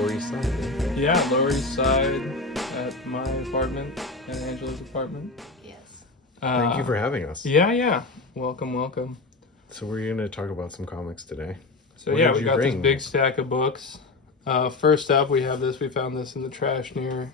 Lower East Side. Right? Yeah, Lower East Side at my apartment and Angela's apartment. Yes. Thank you for having us. Yeah. Welcome. So we're going to talk about some comics today. So we got this big stack of books. First up, we have this. We found this in the trash near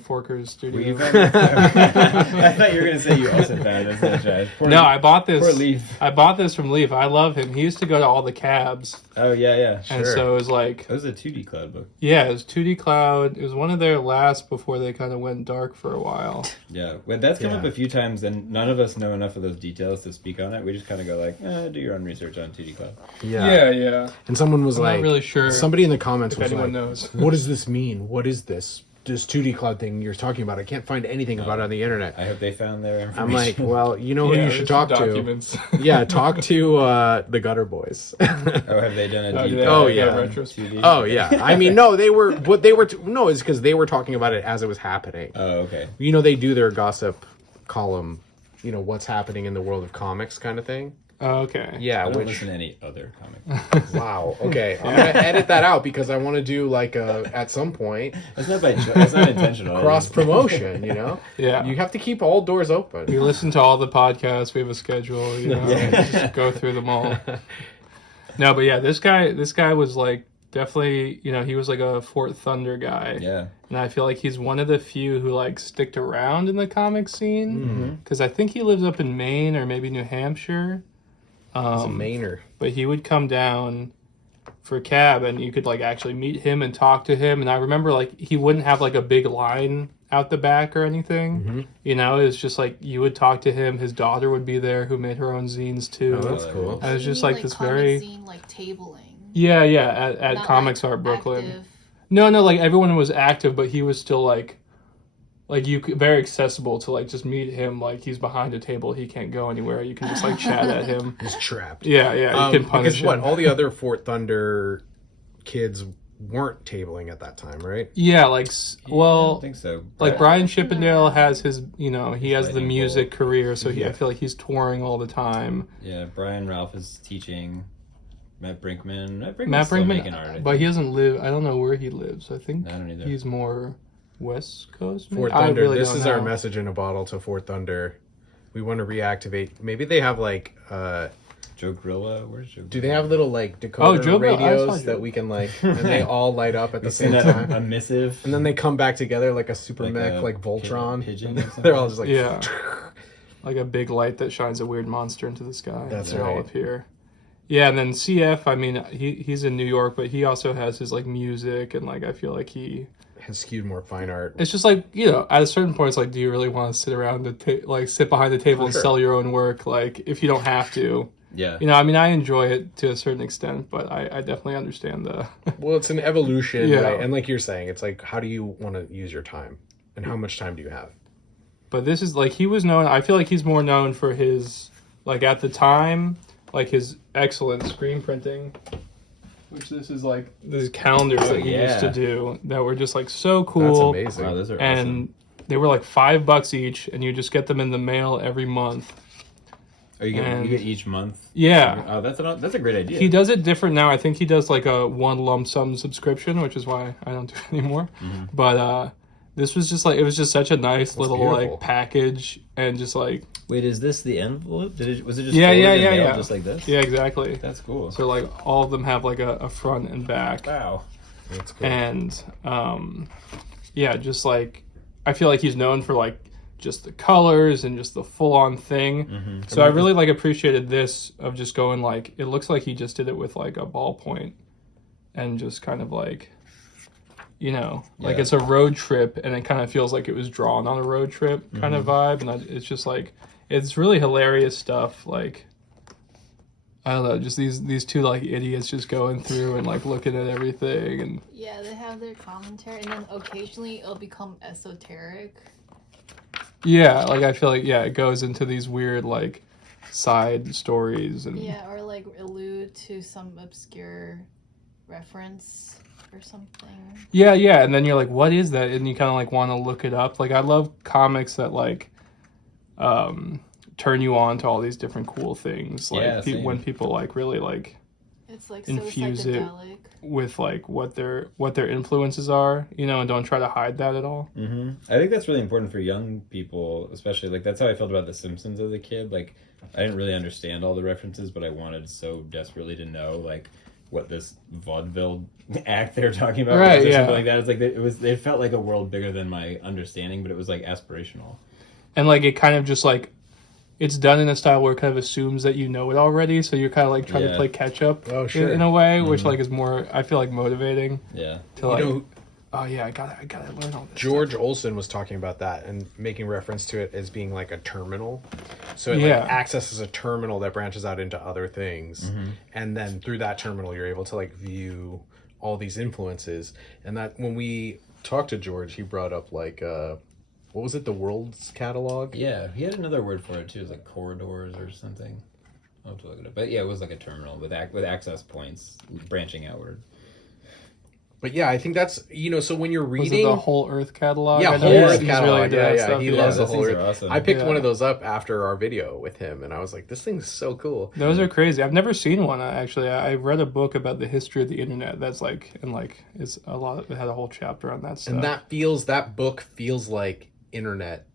Forker's studio. I thought you were going to say you also found this in the trash. I bought this. Poor Leaf. I bought this from Leaf. I love him. He used to go to all the cabs. Oh, yeah, sure. And so it was like... It was a 2D Cloud book. Yeah, it was 2D Cloud. It was one of their last before they kind of went dark for a while. Yeah, well, that's come up a few times, and none of us know enough of those details to speak on it. We just kind of go like, do your own research on 2D Cloud. Yeah. And someone was I'm like... not really sure. Somebody in the comments if was anyone like, knows. What does this mean? What is this 2D Cloud thing you're talking about? I can't find anything about it on the internet. I hope they found their information. I'm like, well, you know who you should talk documents. to. Yeah, talk to the Gutter Boys. Oh, have they done a deep dive? Oh, yeah. retrospective? Oh, yeah. I mean, no, it's because they were talking about it as it was happening. Oh, okay. You know, they do their gossip column, what's happening in the world of comics kind of thing. Oh, okay. Yeah, I don't listen to any other comic. Wow. Okay, I'm gonna edit that out because I want to do at some point. That's not intentional. Cross promotion, Yeah. You have to keep all doors open. We listen to all the podcasts. We have a schedule. Just go through them all. No, but yeah, this guy was like definitely. He was like a Fort Thunder guy. Yeah. And I feel like he's one of the few who like sticked around in the comic scene because I think he lives up in Maine or maybe New Hampshire. He's a Mainer. But he would come down for cab and you could like actually meet him and talk to him. And I remember like he wouldn't have like a big line out the back or anything. It was just like you would talk to him. His daughter would be there who made her own zines too. Oh, that's cool. And it was just like this comic very... zine, like tabling. Yeah, at Not Comics like Art Brooklyn. active. No, like everyone was active, but he was still like very accessible to like just meet him. Like he's behind a table, he can't go anywhere. You can just like chat at him. He's trapped. Yeah, you can punish him. All the other Fort Thunder kids weren't tabling at that time, right? Yeah, I don't think so. Like Brian Chippendale has his, he has the Lightning music bolt. career, so I feel like he's touring all the time. Yeah, Brian Ralph is teaching. Matt Brinkman still Brinkman, making art, but he doesn't live. I don't know where he lives. I think I don't either. he's more West Coast. Fort Thunder. This is our message in a bottle to Fort Thunder. We want to reactivate. Maybe they have like. Joe Grilla. Where's Joe? Do they have little like decoder Joe radios that we can like, and they all light up at the same Send time? a missive, and then they come back together like a super Like mech, a like Voltron. pigeon or something? They're all just like, like a big light that shines a weird monster into the sky. That's They're all right. up here. Yeah, and then CF. I mean, he's in New York, but he also has his like music, and like I feel like he has skewed more fine art. It's just like at a certain point, it's like, do you really want to sit around sit behind the table and sell your own work? Like, if you don't have to. Yeah. I mean, I enjoy it to a certain extent, but I definitely understand the. Well, it's an evolution, right? And like you're saying, it's like, how do you want to use your time, and how much time do you have? But this is like he was known. I feel like he's more known for his like at the time. Like his excellent screen printing, which this is like these calendars that he used to do that were just like so cool. That's amazing. Wow, those are and awesome. They were like $5 each, and you just get them in the mail every month. Oh, you get each month? Yeah. Oh, that's a great idea. He does it different now. I think he does like a one lump sum subscription, which is why I don't do it anymore. But this was just like, it was just such a nice little beautiful. like package, and just like. Wait, is this the envelope? Was it just Yeah, folded and yeah, mailed yeah. just like this? Yeah, exactly. That's cool. So like all of them have like a front and back. Wow. That's cool. And just like I feel like he's known for like just the colors and just the full on thing. So I really like appreciated this of just going like, it looks like he just did it with like a ballpoint and just kind of like, like it's a road trip, and it kind of feels like it was drawn on a road trip kind of vibe. And it's just like, it's really hilarious stuff. Like, I don't know, just these two like idiots just going through and like looking at everything. And Yeah, they have their commentary, and then occasionally it'll become esoteric. yeah, like I feel like it goes into these weird like side stories and or like allude to some obscure reference or something. yeah, and then you're like, what is that? And you kind of like want to look it up. Like I love comics that like turn you on to all these different cool things. Like Yeah, same. when people like really like It's like infuse so it psychedelic. with like what their influences are, you know, and don't try to hide that at all. Mm-hmm. I think that's really important for young people, especially. Like, that's how I felt about The Simpsons as a kid. Like, I didn't really understand all the references, but I wanted so desperately to know, like, what this vaudeville act they were talking about Right, was or yeah. something like that. It's like it felt like a world bigger than my understanding, but it was like aspirational. And like it kind of just like it's done in a style where it kind of assumes that you know it already, so you're kind of like trying to Yeah. play catch up Oh, sure. in a way, which like is more, I feel like, motivating Yeah. to like, You know, oh yeah, I gotta learn all this. George Olson was talking about that and making reference to it as being like a terminal. So it Yeah. like accesses a terminal that branches out into other things. And then through that terminal, you're able to like view all these influences. And that when we talked to George, he brought up like, what was it? The World's Catalog? Yeah, he had another word for it too. It was like corridors or something. I'll have to look it up. But yeah, it was like a terminal with access points branching outward. But yeah, I think that's, you know, so when you're Was it reading... the Whole Earth catalog? Yeah, I know Whole he's- Earth he's catalog. into Yeah, that yeah. stuff, He loves the those Whole things Earth. are awesome. I picked Yeah. one of those up after our video with him, and I was like, this thing's so cool. Those are crazy. I've never seen one actually. I read a book about the history of the internet. That's like, and like, it's a lot. It had a whole chapter on that stuff. And that book feels like internet.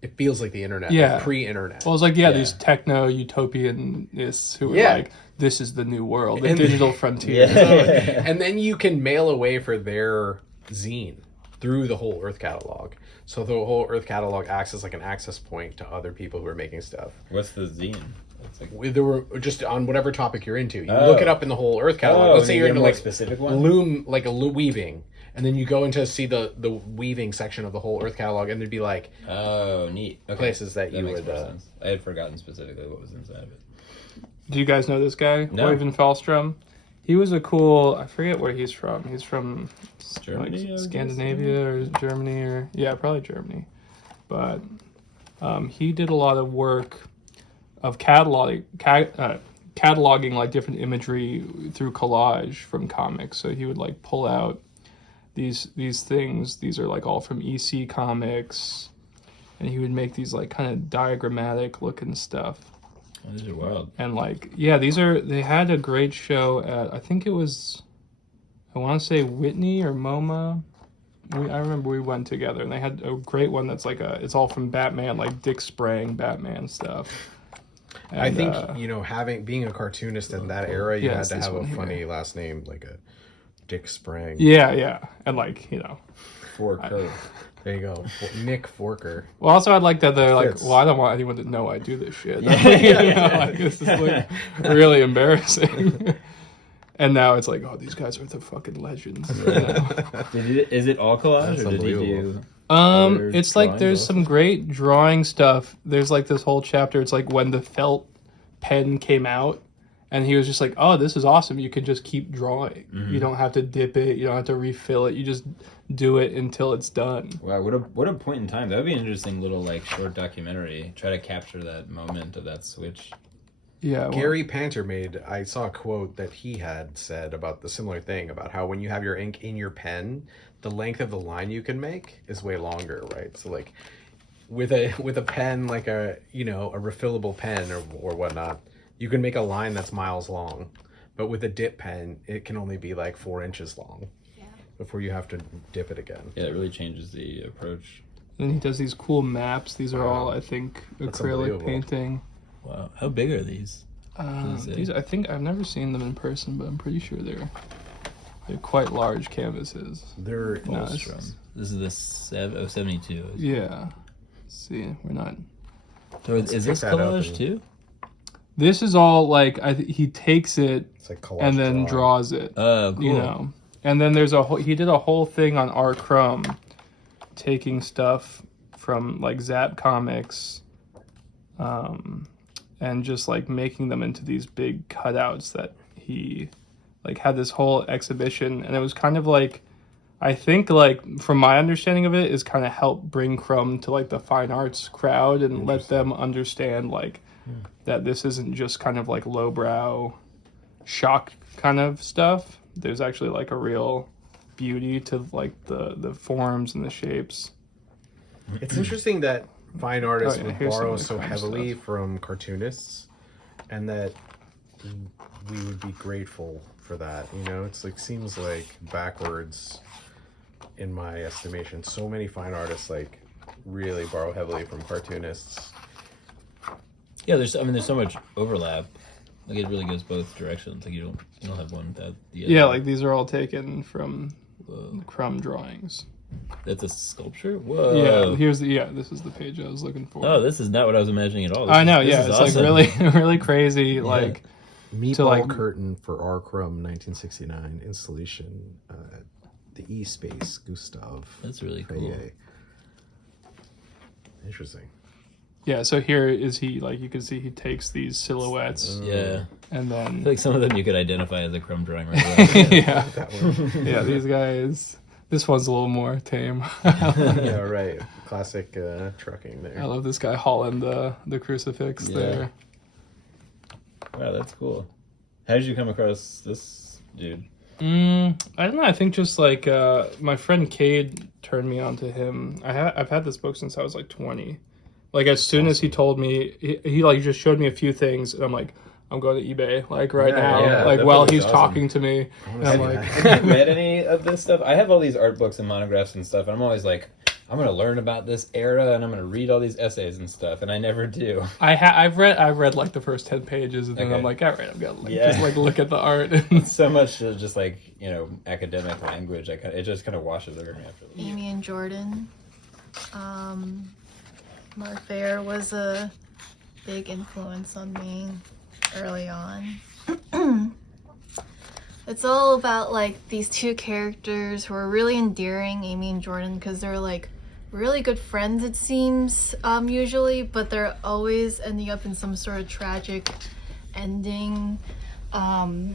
It feels like the internet, Yeah. like pre-internet. Well, it's like, Yeah. these techno utopianists who were Yeah. like, this is the new world, the And- digital frontier. Yeah. And then you can mail away for their zine through the Whole Earth catalog. So the Whole Earth catalog acts as like an access point to other people who are making stuff. What's the zine? It's like, There were just on whatever topic you're into. You Oh. look it up in the Whole Earth catalog. Let's say you're into like specific one. loom, like a weaving, and then you go into see the weaving section of the Whole Earth catalog, and there'd be like Oh, neat. Okay. places that you makes would. more sense. I had forgotten specifically what was inside of it. Do you guys know this guy? No. Oyvind Fahlstrom? He was a cool, I forget where he's from. He's from Germany, I like would Scandinavia or Germany or, yeah, probably Germany. But he did a lot of work of cataloging like different imagery through collage from comics. So he would like pull out these things. These are like all from EC Comics, and he would make these like kind of diagrammatic looking stuff. Oh, these are wild. And like, yeah, they had a great show at, I think it was, I want to say Whitney or MoMA. I remember we went together, and they had a great one that's like it's all from Batman, like Dick Sprang Batman stuff. And, I think you know, being a cartoonist in that era, you Yeah, had it's to this have a one here. funny last name, like a Dick Sprang. Yeah, and like, you know. Forker. There you go, Nick Forker. Well, also I'd like that they're like, Fits. well, I don't want anyone to know I do this shit. Yeah. You know, like, this is like really embarrassing. And now it's like, oh, these guys are the fucking legends. You know? Is it all collage, That's or did he do? unbelievable. Other It's like drawings there's also? some great drawing stuff. There's like this whole chapter. It's like when the felt pen came out, and he was just like, "Oh, this is awesome! You can just keep drawing. You don't have to dip it. You don't have to refill it. You just do it until it's done." Wow, what a point in time. That would be an interesting little like short documentary. Try to capture that moment of that switch. Yeah, well, Gary Panter I saw a quote that he had said about the similar thing, about how when you have your ink in your pen, the length of the line you can make is way longer, right? So like with a pen, like a refillable pen or whatnot, you can make a line that's miles long. But with a dip pen, it can only be like 4 inches long before you have to dip it again. Yeah, it really changes the approach. and he does these cool maps. These are all, I think, That's acrylic unbelievable. painting. Wow, how big are these? These, I think, I've never seen them in person, but I'm pretty sure they're quite large canvases. They're No, Fahlstrom. This is the 72. Yeah. Let's see, we're not. So is this pick that up collage and- too? This is all like he takes it it's like collage and then drawing. draws it. Oh, cool. You know, and then there's he did a whole thing on our Crumb, taking stuff from like Zap Comics, and just like making them into these big cutouts that he like had this whole exhibition, and it was kind of like, I think, like, from my understanding of it, is kind of help bring Crumb to like the fine arts crowd and let them understand like that this isn't just kind of like lowbrow shock kind of stuff. There's actually like a real beauty to like the forms and the shapes. It's interesting that fine artists Oh, yeah, would here's some borrow of the so Crumb heavily stuff. from cartoonists, and that we would be grateful for that. You know, it's like seems like backwards in my estimation. So many fine artists like really borrow heavily from cartoonists. Yeah, there's so much overlap. Like it really goes both directions. Like you don't have one without the other. Yeah, like these are all taken from Crumb drawings. That's a sculpture? Whoa. Yeah, this is the page I was looking for. Oh, this is not what I was imagining at all. I know, this yeah, is it's awesome. like really crazy, like Meatball like- curtain for R. Crumb, 1969 installation. The E Space, Gustav. That's really cool. Beyer. Interesting. yeah. So here is he, like you can see he takes these silhouettes Yeah. and I then feel like some of them you could identify as a Crumb drawing right away. yeah, That one. yeah. These guys. This one's a little more tame. Yeah, right. Classic trucking I there. love this guy hauling the crucifix Yeah. there. Wow, that's cool. How did you come across this dude? I don't know. I think just like my friend Cade turned me on to him. I've had this book since I was like 20. Like as soon as he told me, he like just showed me a few things, and I'm like, I'm going to eBay like right Yeah, now. yeah, like that while book is he's awesome. talking to me, and I'm like, Have you read any of this stuff? I have all these art books and monographs and stuff, and I'm always like, I'm going to learn about this era, and I'm going to read all these essays and stuff, and I never do. I've read like the first 10 pages, and then Okay. I'm like, all right, I'm gonna Yeah. just like look at the art. So much just like, academic language. It just kind of washes over me after that. Amy and Jordan. Mark Beyer was a big influence on me early on. It's all about like these two characters who are really endearing, Amy and Jordan, because they're like really good friends, it seems, usually, but they're always ending up in some sort of tragic ending. Yeah.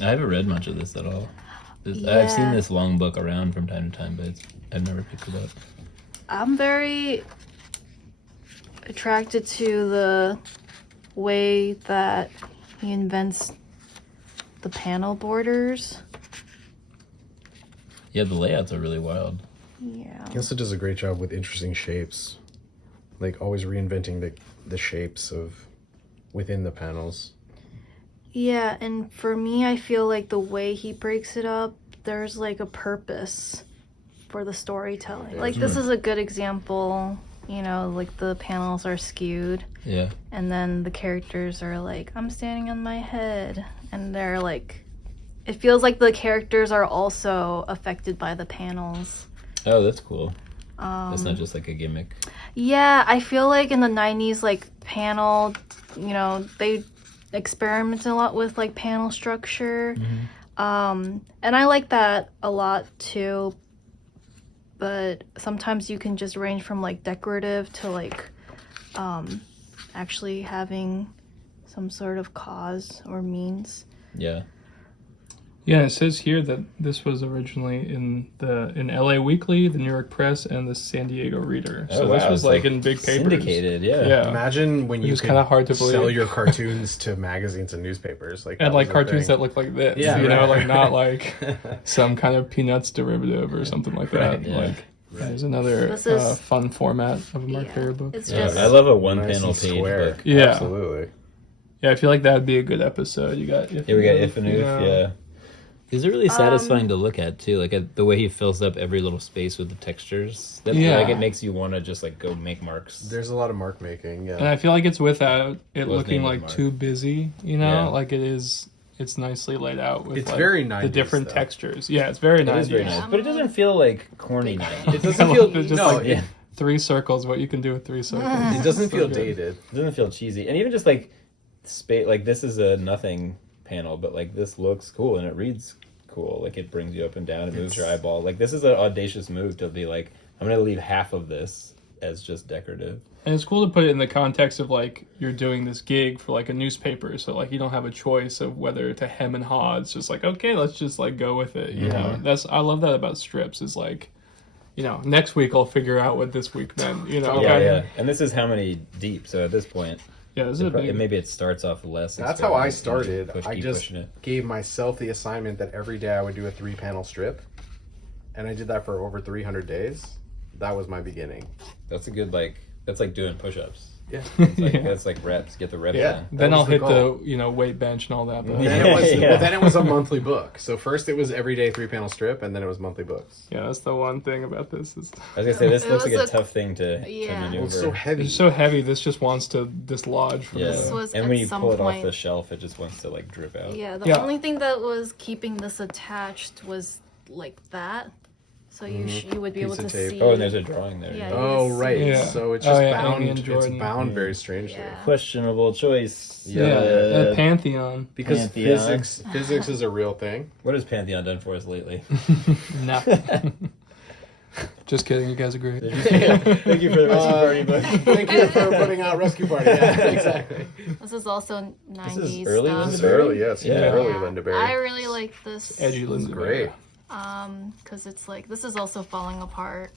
I haven't read much of this at all. I've Yeah. seen this long book around from time to time, but I've never picked it up. I'm very attracted to the way that he invents the panel borders. Yeah, the layouts are really wild. Yeah. He also does a great job with interesting shapes, like always reinventing the shapes of within the panels. Yeah, and for me, I feel like the way he breaks it up, there's like a purpose for the storytelling. Like this is a good example, like the panels are skewed. Yeah. And then the characters are like, I'm standing on my head. And they're like, it feels like the characters are also affected by the panels. Oh, that's cool. That's not just like a gimmick. Yeah, I feel like in the 90s, like panel, they experimented a lot with like panel structure. And I like that a lot too. But sometimes you can just range from like decorative to like actually having some sort of cause or means. Yeah. Yeah, it says here that this was originally in LA Weekly, the New York Press, and the San Diego Reader. So this was it's like in big papers. syndicated, yeah. Yeah. Imagine when It you was could kinda hard to sell believe. your cartoons to magazines and newspapers, like And that like was a cartoons thing. that look like this, Yeah, right. right. Like not like some kind of Peanuts derivative or something like that. Right, yeah. Like there's another This is- fun format of a Mark Yeah, Beyer book. it's Yeah, just I love a Nice one-panel and page square. book. Yeah. Absolutely. Yeah, I feel like that would be a good episode. You got Yeah, we got If and Oof, yeah. Is it really satisfying to look at too? Like the way he fills up every little space with the textures. Yeah. Like it makes you want to just like go make marks. There's a lot of mark making. And Yeah. I feel like it's without it Wasn't looking even like Mark. too busy, Yeah. like it is. It's nicely laid out with It's like, very the 90s, different though. textures. Yeah, it's very It nice. is very nice, but it doesn't feel like corny nice. It doesn't feel It's just no. like it, 3 circles. What you can do with 3 circles. it doesn't So feel good. dated. It doesn't feel cheesy, and even just like space. Like this is a nothing panel, but like this looks cool and it reads cool. Like it brings you up and down. It moves your eyeball. Like this is an audacious move to be like, I'm gonna leave half of this as just decorative. And it's cool to put it in the context of like you're doing this gig for like a newspaper, so like you don't have a choice of whether to hem and haw. It's just like, okay, let's just like go with it. You know, I love that about strips. Is like, next week I'll figure out what this week meant. Yeah, okay. yeah. And this is how many deep. So at this point, Yeah, this is a big. maybe it starts off less. That's how I experimental and started. you I keep just pushing it. gave myself the assignment that every day I would do a 3-panel strip, and I did that for over 300 days. That was my beginning. That's a good like. That's like doing push-ups. Yeah. That's like reps. Get the reps Yeah. in. Then That I'll was the hit goal. the weight bench and all that. But Then it was Yeah. well, then it was a monthly book. So first it was everyday 3-panel strip, and then it was monthly books. yeah, that's the one thing about this is I was gonna say this It looks like was a tough thing to Yeah. Well, maneuver. it's so heavy. it's so heavy. This just wants to dislodge from Yeah, This the. was and at when you some pull it off point- the shelf, it just wants to like drip out. Yeah, the Yeah. only thing that was keeping this attached was like that, so you would be Piece able to of tape. see. Oh, and there's a drawing there. Yeah, Oh right. Yeah. So it's Oh, just yeah, bound. Amy and It's Jordan. bound very strangely. Yeah. Questionable choice. Yeah, at Pantheon. Because Pantheon. physics is a real thing. What has Pantheon done for us lately? Nah. Just kidding. You guys are great. Thank you for the rescue party book. Thank you for putting out Rescue Party. Yeah, exactly. This is also 90s This is early stuff. This is Lynda Barry? early, yes. Yeah. Early Yeah. Lynda Barry. I really like this. Edgy This is Lynda great. Barry. Because it's like this is also falling apart.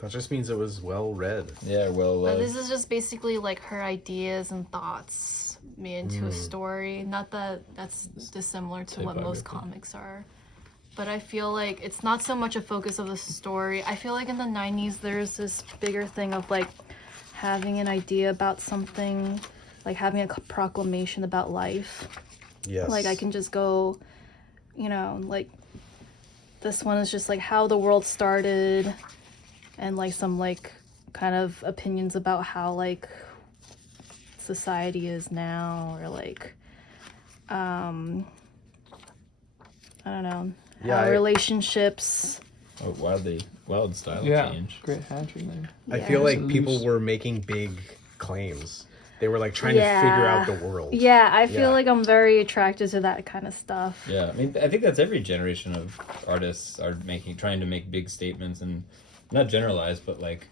That just means it was well read. Yeah, well, But this is just basically like her ideas and thoughts made into Mm. a story. Not that that's dissimilar to what most Typography. comics are. But I feel like it's not so much a focus of the story. I feel like in the 90s there's this bigger thing of like having an idea about something, like having a proclamation about life. Yes. Like I can just go, like this one is just like how the world started and like some like kind of opinions about how like society is now, or like I don't know, Yeah, how I- relationships. oh, wild style Yeah, change. great hatching there. I feel Yeah. like So people loose. were making big claims. They were like trying to figure out the world. Yeah, I feel Yeah. like I'm very attracted to that kind of stuff. Yeah, I mean, I think that's every generation of artists are trying to make big statements and not generalize, but like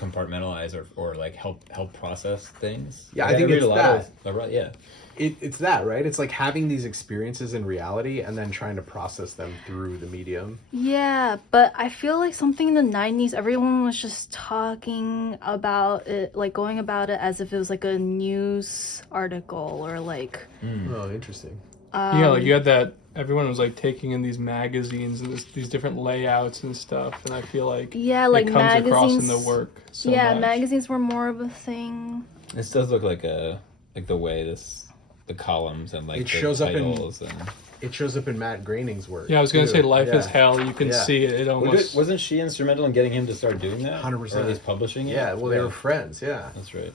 compartmentalize or like help process things. Yeah, I Like, think read it's a lot of yeah. It's that, right? It's like having these experiences in reality and then trying to process them through the medium. Yeah, but I feel like something in the 90s, everyone was just talking about it, like going about it as if it was like a news article or like. Oh, interesting. Yeah, like you had that. Everyone was like taking in these magazines and these different layouts and stuff, and I feel like Yeah, like it comes across in the magazines- work. So yeah, much. magazines were more of a thing. This does look like the way the columns and like It the shows up in- titles and It shows up in Matt Groening's work. Yeah, I was gonna too. say Life is Yeah. Hell. You can Yeah. see it. It almost. wasn't she instrumental in getting him to start doing that? 100%. Or at least publishing it. Yeah, well, they were friends. Yeah, That's right.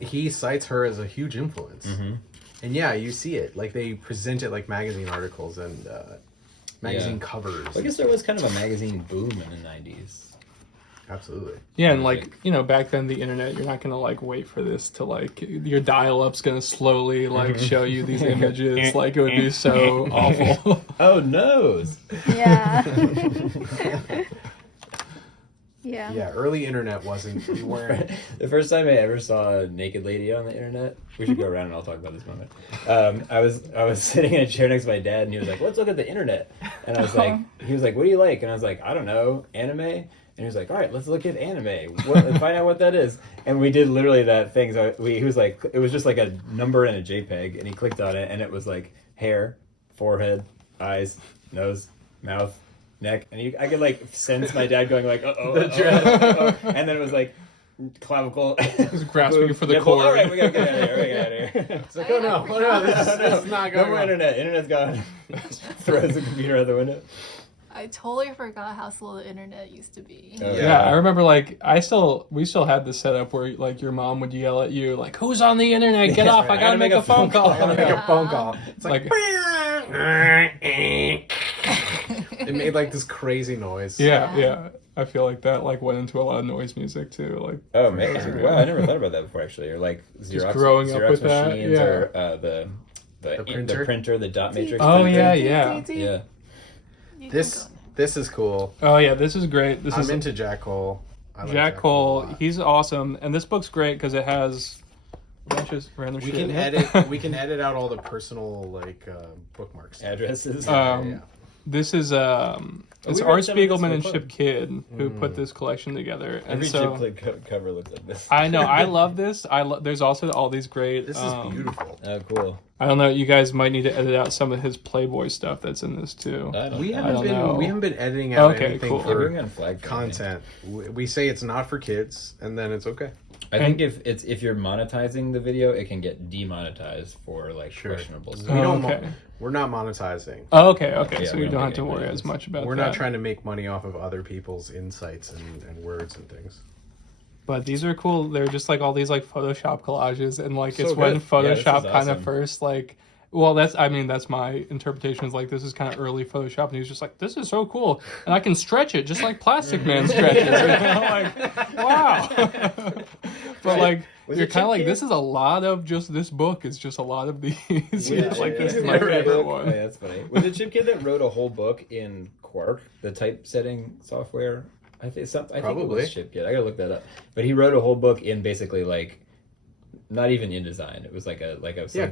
he cites her as a huge influence. Mm-hmm. And yeah, you see it. Like they present it like magazine articles and magazine Yeah. covers. I guess there was kind of a magazine boom in the 90s. Absolutely. Yeah, and like back then the internet, you're not gonna like wait for this to like your dial-up's gonna slowly like show you these images. Like it would be so awful. Oh, nose! Yeah. yeah. Yeah, early internet wasn't. You weren't. The first time I ever saw a naked lady on the internet, we should go around and I'll talk about this moment. I was sitting in a chair next to my dad, and he was like, "Let's look at the internet." And I was like, he was like, "What do you like?" And I was like, "I don't know, anime." And he was like, "All right, let's look at anime. Find out what that is." And we did literally that thing. So he was like, it was just like a number and a JPEG, and he clicked on it, and it was like hair, forehead, eyes, nose, mouth, neck, and I could like sense my dad going like, "Uh-oh, uh-oh." And then it was like clavicle, grasping boob, for the nipple. cord. All right, we gotta get out of here. We gotta get out of here. It's like, oh no, this is not No going more on. internet. Internet's gone. Throws the computer out the window. I totally forgot how slow the internet used to be. Oh, Yeah, I remember like we still had the setup where like your mom would yell at you like, "Who's on the internet? Get off! I gotta make a phone call." I gotta make a phone call. It's Like- it made like this crazy noise. Yeah. I feel like that like went into a lot of noise music too. Like Oh, amazing! Wow, I never thought about that before. Actually, or like Xerox, growing up Xerox with that, machines, yeah. or the printer, the dot matrix. Oh, printer. yeah. Yeah. You can This go. this is cool. Oh yeah, this is great. This I'm is into Jack Cole. I like Jack Cole. a lot. He's awesome, and this book's great because it has a bunch of random We shit. can in it. edit. We can edit out all the personal like bookmarks. Addresses. Yeah. This is it's we Art read some of this Spiegelman in and the Chip Kidd who put this collection together, and Every so Chip Click cover looks like this. I know I love this. There's also all these great. This is beautiful. Oh, cool. I don't know. You guys might need to edit out some of his Playboy stuff that's in this too. We I don't haven't know. been editing out Okay, anything cool. Yeah, we're for gonna flag content. We say it's not for kids, and then it's okay. I think if you're monetizing the video, it can get demonetized for like questionable stuff. We don't. Okay. We're not monetizing. Oh, okay. Yeah, So we you don't don't have make to any worry money. as much about We're that. not trying to make money off of other people's insights and words and things. But these are cool. They're just like all these like Photoshop collages, and like So it's when good. Yeah, this is Photoshop kind of awesome. first like. Well, that's my interpretation is like this is kind of early Photoshop, and he was just like, this is so cool, and I can stretch it just like Plastic Man stretches. You know? Like, wow. But like Was you're it kind of Chip like Kid? this is a lot of just this book is just a lot of these. Yeah, Like this is yeah. my favorite one. Oh, yeah, that's funny. Was it Chip Kid that wrote a whole book in Quark, the typesetting software? I think it Probably. was Chip Kid. I gotta look that up. But he wrote a whole book in basically like, not even InDesign. It was like a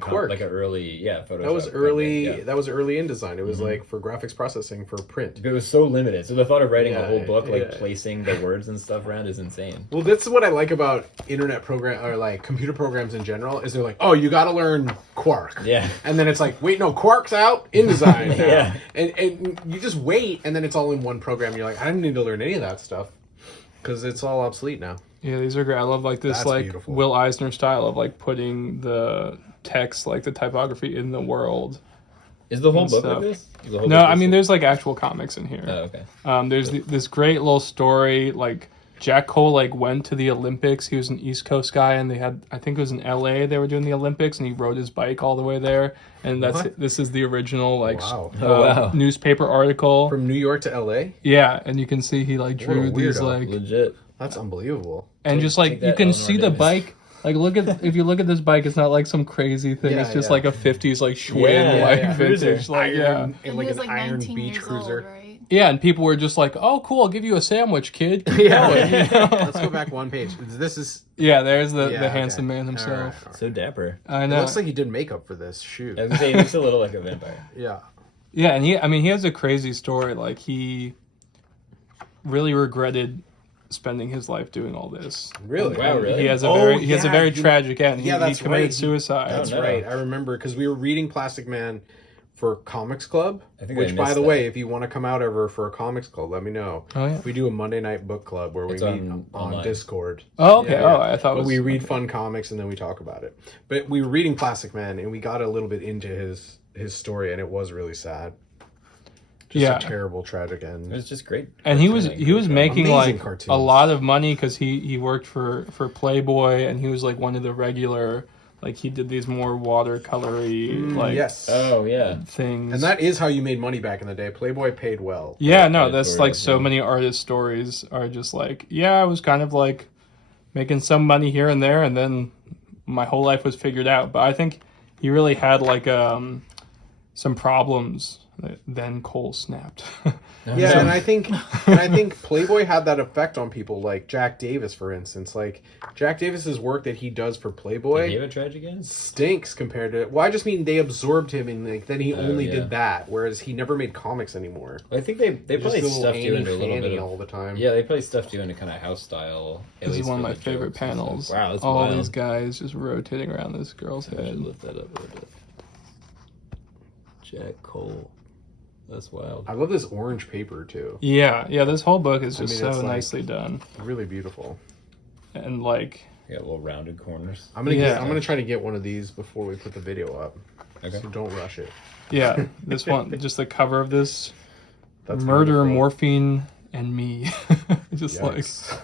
Quark. like a early Photoshop. That was kind of early. thing, yeah. That was early InDesign. It was like for graphics processing for print. But it was so limited. So the thought of writing a Yeah, whole book, like yeah. placing the words and stuff around, is insane. Well, that's what I like about internet program or like computer programs in general. Is they're like, oh, you got to learn Quark. Yeah. And then it's like, wait, no, Quark's out. InDesign. now. Yeah. And you just wait, and then it's all in one program. You're like, I didn't need to learn any of that stuff because it's all obsolete now. Yeah, these are great. I love like this That's like beautiful. Will Eisner style of like putting the text, like the typography in the world. Is the whole And book stuff. like this? Is the whole No, book I mean this? there's like actual comics in here. Oh, okay. There's this great little story like Jack Cole like went to the Olympics. He was an East Coast guy, and they had I think it was in LA they were doing the Olympics, and he rode his bike all the way there. And this is the original like Wow. Wow. newspaper article. From New York to LA. Yeah, and you can see he like What a drew these weirdo. like Legit. That's unbelievable. and just like take you that, can Eleanor see the Davis. bike. Like if you look at this bike, it's not like some crazy thing. Yeah, it's just yeah. like a '50s like Schwinn Yeah, like yeah. vintage like yeah. And And like he was an like iron 19 beach years cruiser. old, right? Yeah, and people were just like, "Oh, cool! I'll give you a sandwich, kid." Keep Yeah. going, you know? Let's go back one page. This is Yeah, there's the yeah, handsome okay. man All himself. right. So dapper. I It know. looks like he did makeup for this shoot. I was gonna say, he looks a little like a vampire. Yeah. Yeah, and he has a crazy story. Like he really regretted spending his life doing all this. Really? Wow, really? He has a Oh, very yeah, tragic end. yeah, he that's committed right. suicide. That's Oh, no. right. I remember because we were reading Plastic Man for Comics Club. I think I Which, by missed the that. way, if you want to come out ever for a Comics Club, let me know. Oh yeah. We do a Monday night book club where we It's meet on on online. Discord. Oh okay. Yeah, yeah. Oh, I thought it But was, we read okay. fun comics and then we talk about it. But we were reading Plastic Man and we got a little bit into his story and it was really sad. Just Yeah. a terrible, tragic It end. was just great. And he was cartooning. making Amazing like cartoons. a lot of money because he worked for Playboy, and he was like one of the regular, like he did these more watercolory like Yes. Oh yeah. things. And that is how you made money back in the day. Playboy paid well. yeah, no, Yeah, that's stories, like so yeah. many artist stories are just like, yeah, I was kind of like making some money here and there, and then my whole life was figured out. But I think he really had like some problems. Then Cole snapped. Yeah, and I think Playboy had that effect on people like Jack Davis, for instance. Like Jack Davis's work that he does for Did he Playboy have a tragic end? stinks compared to. Well, I just mean they absorbed him, and like then he only yeah. did that, whereas he never made comics anymore. I think they Just probably little stuffed you Annie into a little bit Fanny of all the time. yeah. They probably stuffed you into kind of house style. at This is least one of for my the favorite jokes and stuff. panels. Wow, that's all wild. these guys just rotating around this girl's I should head. lift that up a little bit. Jack Cole. That's wild. I love this orange paper too. Yeah, this whole book is just I mean, it's so like- nicely done, Really beautiful. and like, You got little rounded corners. I'm gonna Yeah. I'm gonna try to get one of these before we put the video up. Okay. So don't rush it. yeah, this one, just the cover of this, That's murder, beautiful. morphine, and me, just like Yikes.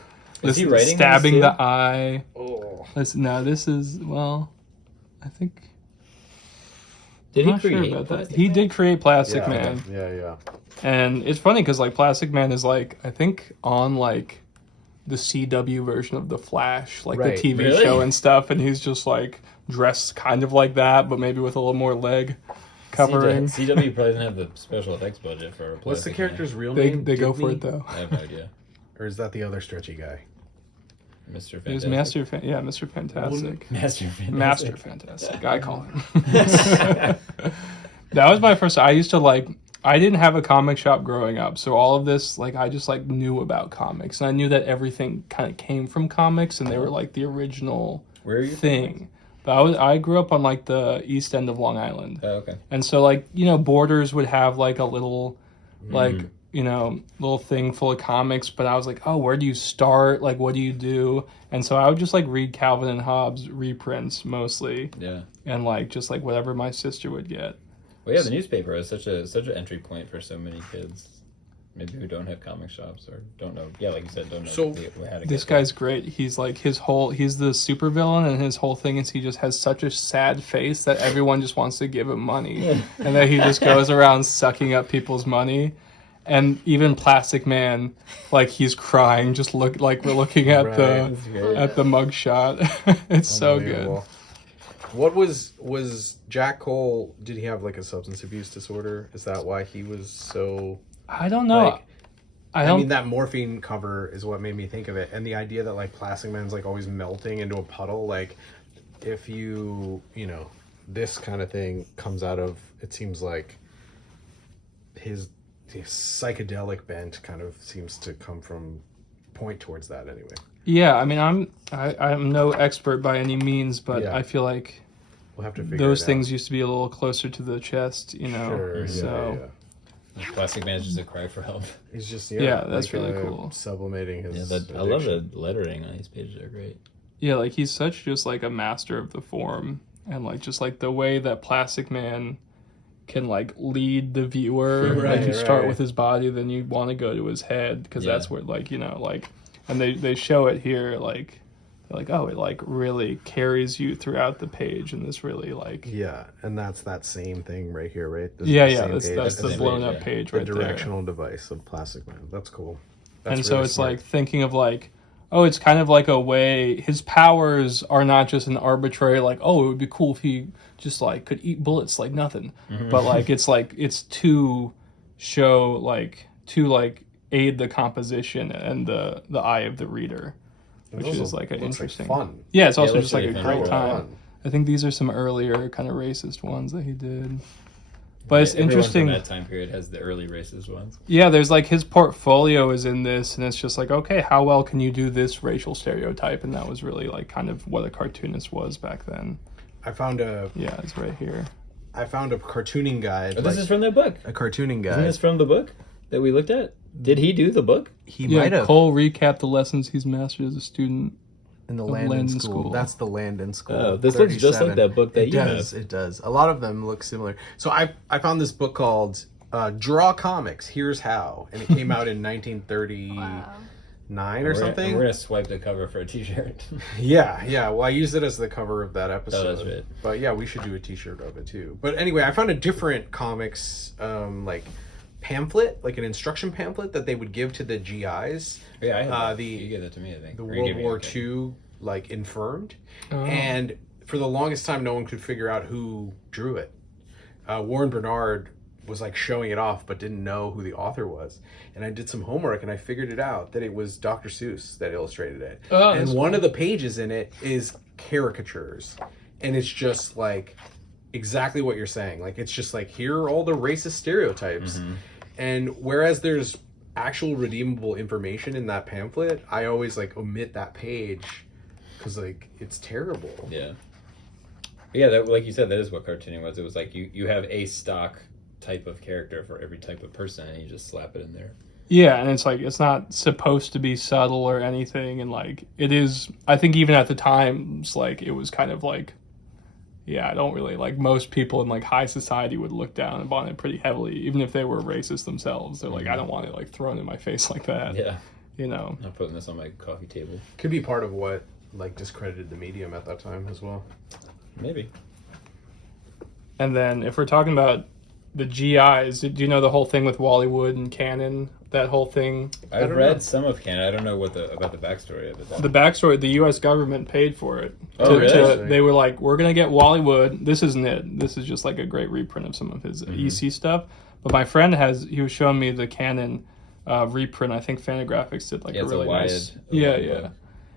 this he writing stabbing this, the too? eye. Oh. This is I think. Did I'm he not sure create about that. Plastic He Man? did create Plastic Yeah, Man. yeah. And it's funny because like Plastic Man is like I think on like the CW version of the Flash, like Right. the TV Really? show and stuff, and he's just like dressed kind of like that, but maybe with a little more leg covering. CW probably doesn't have the special effects budget for. What's the Plastic character's real They name? go for Dibney? it though. Man. I have no idea. Or is that the other stretchy guy? Mr. It was Fantastic. Mr. Fantastic. Master Fantastic. Master Fantastic. I call him. That was my first. I used to like. I didn't have a comic shop growing up, so all of this, like, I just like knew about comics, and I knew that everything kind of came from comics, and they were like the original Where are you? thing. But I grew up on like the east end of Long Island. Oh, okay. And so like, Borders would have like a little like, little thing full of comics, but I was like, oh, where do you start? Like, what do you do? And so I would just like read Calvin and Hobbes reprints mostly. Yeah. And like just like whatever my sister would get. Well, yeah, the newspaper is such an entry point for so many kids. Maybe who don't have comic shops or don't know. Yeah, like you said, don't know So, how to This get there. guy's great. He's like he's the supervillain, and his whole thing is he just has such a sad face that everyone just wants to give him money, and that he just goes around sucking up people's money. And even Plastic Man, like he's crying, just we're looking at Right. the mugshot. It's so good. Unbelievable. What was Jack Cole? Did he have like a substance abuse disorder? Is that why he was so? I don't know. Like, I don't. mean, that morphine cover is what made me think of it, and the idea that like Plastic Man's like always melting into a puddle. Like, if this kind of thing comes out of, it seems like his psychedelic bent kind of seems to point towards that anyway. Yeah, I mean, I'm no expert by any means, but Yeah. I feel like We'll have to figure those it out. things used to be a little closer to the chest, Sure, yeah, So yeah. Plastic Man's just a cry for help. He's just Yeah, that's really cool. Sublimating his. I love addiction. the lettering on these pages. They're great. yeah, like he's such just like a master of the form, and like just like the way that Plastic Man can like lead the viewer. Right, Like you start right. with his body, then you want to go to his head because Yeah. that's where and they show it here like oh, it like really carries you throughout the page, and this really like Yeah, and that's that same thing right here, right? This is yeah, the yeah, same that's page. that's the same blown page, up yeah. page The right there. directional device of Plastic Man. That's cool. That's And so really it's smart. like thinking of like, oh, it's kind of like a way his powers are not just an arbitrary like, oh, it would be cool if he just like could eat bullets like nothing, but like it's to show to aid the composition and the eye of the reader, It which also is like an looks interesting. fun. Yeah, it's Yeah, it also looks just like a really great fun. time. Fun. I think these are some earlier kind of racist ones that he did. But it's Everyone interesting. from that time period has the early racist ones. Yeah, there's like his portfolio is in this, and it's just like, okay, how well can you do this racial stereotype? And that was really like kind of what a cartoonist was back then. I found a Yeah, it's right here. cartooning guide. Oh, this is from that book. a cartooning Isn't guide. this from the book that we looked at? Did he do the book? He Yeah, might have Cole recapped the lessons he's mastered as a student. in the of Landon Landon School. School. That's the Landon School. Oh, this looks just like 37. that book that it you does. have. It does. A lot of them look similar. So I found this book called Draw Comics. Here's How, and it came out in 1939 or something. We're gonna swipe the cover for a T-shirt. Yeah. Well, I used it as the cover of that episode. Oh, that's right. But yeah, we should do a T-shirt of it too. But anyway, I found a different comics pamphlet, like an instruction pamphlet that they would give to the GIs. Yeah, I have that. The you gave that to me, I think. the Or you World gave me- War okay. II infirmed, Oh. and for the longest time, no one could figure out who drew it. Warren Bernard was like showing it off, but didn't know who the author was. And I did some homework, and I figured it out that it was Dr. Seuss that illustrated it. Oh, and that's one of the pages in it is caricatures, and it's just like exactly what you're saying. Like it's just like here are all the racist stereotypes, and whereas there's actual redeemable information in that pamphlet, I always like omit that page because like it's terrible. Yeah. Yeah, that, like you said, that is what cartooning was. It was like you have a stock type of character for every type of person, and you just slap it in there. Yeah, and it's like it's not supposed to be subtle or anything, and like it is. I think even at the time, it's like it was kind of like, yeah, I don't really like most people in like high society would look down upon it pretty heavily, even if they were racist themselves. They're like, I don't want it like thrown in my face like that. Yeah. You know. I'm putting this on my coffee table. Could be part of what like discredited the medium at that time as well. Maybe. And then if we're talking about the GIs, do you know the whole thing with Wally Wood and Cannon? That whole thing. I've don't read know. some of Canon. I don't know about the backstory of it. The backstory: the U.S. government paid for it. Oh, really? They were like, "We're gonna get Wally Wood." This isn't it. This is just like a great reprint of some of his EC stuff. But my friend he was showing me the Canon reprint. I think Fantagraphics did like Yeah, a it's really a wide, nice. a Yeah, wide yeah. book.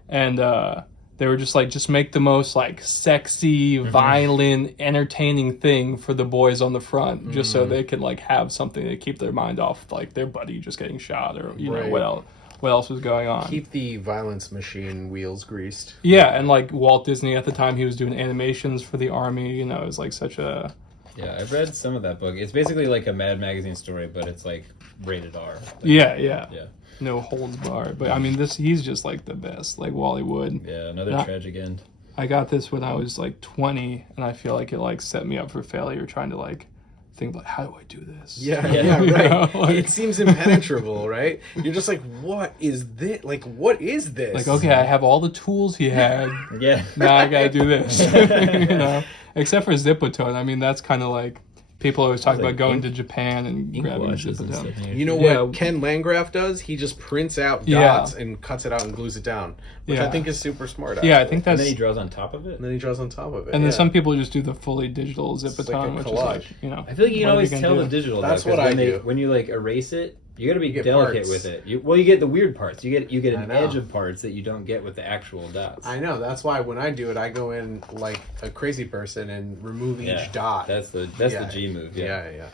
And they were just like, just make the most like sexy, violent, entertaining thing for the boys on the front, just so they can like have something to keep their mind off like their buddy just getting shot or you know Right. what else. what else was going on. Keep the violence machine wheels greased. Yeah, and like Walt Disney at the time, he was doing animations for the army. You know, it was like such a. Yeah, I've read some of that book. It's basically like a Mad Magazine story, but it's like rated R. Like, Yeah. Yeah. No holds barred. But I mean, he's just like the best, like Wally Wood. Yeah, another tragic end. I got this when I was like 20, and I feel like it like set me up for failure trying to like think like, how do I do this? Yeah, You right. know, like- It seems impenetrable, right? You're just like, what is this? Like, what is this? Like, okay, I have all the tools he had. Yeah. Now I gotta do this. You know, except for Zipotone. I mean, that's kind of like people always talk Like about going ink- to Japan and Ink grabbing washes and stuff. Zipotone. You know Yeah. what Ken Landgraf does? He just prints out Yeah. dots and cuts it out and glues it down, which I Yeah. think is super smart. Yeah, I actually. think And that's. then he draws on top of it. And then he draws on top of it. And then yeah. some people just do the fully digital like a Zipotone, which is collage. like, you know. I feel like you can whatever always can tell do. the digital. That's though, 'cause what I when do. When you like erase it, you got to be You get delicate parts. with it. You get the weird parts. You get I an know. edge of parts that you don't get with the actual dots. I know. That's why when I do it, I go in like a crazy person and remove each dot. That's the G move. Yeah.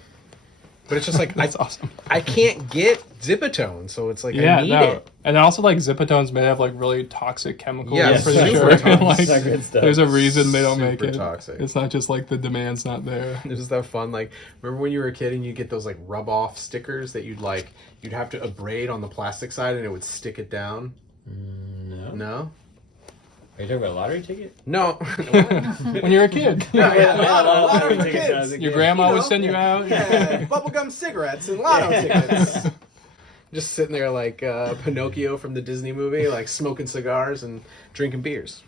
But it's just like That's awesome. I can't get Zipotone, so it's like Yeah, I need no. it. And also, like, Zipotone's made of, like, really toxic chemicals. Yeah, I'm pretty super sure. toxic. Like, Not good stuff. there's a reason they don't make Super it. toxic. It's not just, like, the demand's not there. Is that fun? Like, remember when you were a kid and you get those like rub off stickers that you'd have to abrade on the plastic side and it would stick it down? No. No, Are you talking about a lottery ticket? no. When you're a kid. Yeah, Lottery for tickets kids. when I was a Your kid. grandma You would know, send you out. Yeah, bubblegum cigarettes and lotto tickets. Just sitting there like Pinocchio from the Disney movie, like smoking cigars and drinking beers.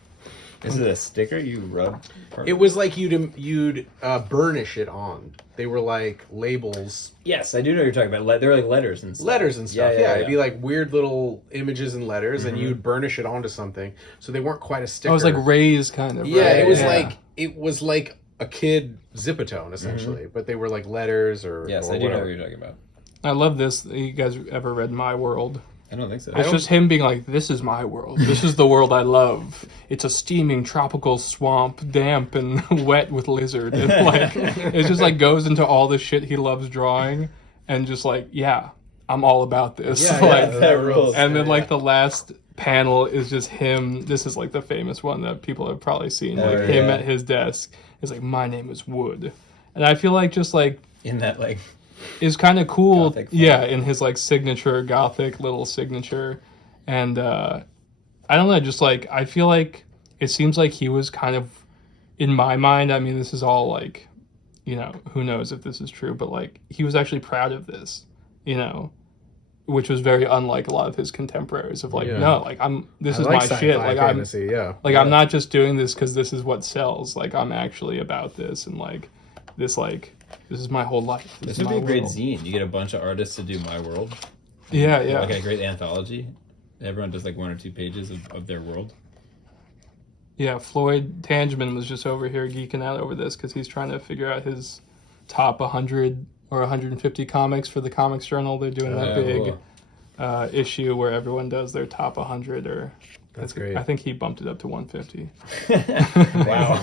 Is it a sticker you rub? part It of was like you'd burnish it on. They were like labels, Yes, I do know what you're talking about. They were like letters and stuff. letters and stuff. Yeah, it'd be yeah. like weird little images and letters, and you'd burnish it onto something, so they weren't quite a sticker. I was like raised, kind of. yeah, right? it was like a kid Zipotone essentially, but they were like letters or Yes, or I do know whatever. what you're talking about. I love this. You guys ever read My World? I don't think so. It's just him being like, this is my world. This is the world I love. It's a steaming tropical swamp, damp and wet with lizard. And like, it just like goes into all the shit he loves drawing and just like, yeah, I'm all about this. Yeah, like, yeah, that rules. and then Yeah, like yeah. the last panel is just him. This is like the famous one that people have probably seen. Oh, Like him yeah. at his desk is like, my name is Wood. And I feel like just like, in that like is kind of cool. Gothic font. Yeah, in his like signature gothic little signature. And I don't know, just like I feel like it seems like he was kind of in my mind, I mean this is all like, you know, who knows if this is true, but like he was actually proud of this, you know, which was very unlike a lot of his contemporaries of like, Yeah. no, like this I is like my sci-fi shit. Like fantasy, yeah. I'm not just doing this because this is what sells. Like I'm actually about this and like this is my whole life. this is would be my a great world. zine. You get a bunch of artists to do My World. Yeah, yeah. Like a great anthology. Everyone does like 1 or 2 pages of their world. Yeah, Floyd Tangeman was just over here geeking out over this because he's trying to figure out his top 100 or 150 comics for the Comics Journal. They're doing that Oh, big cool. issue where everyone does their top 100. Or That's I great. think he bumped it up to 150. Wow.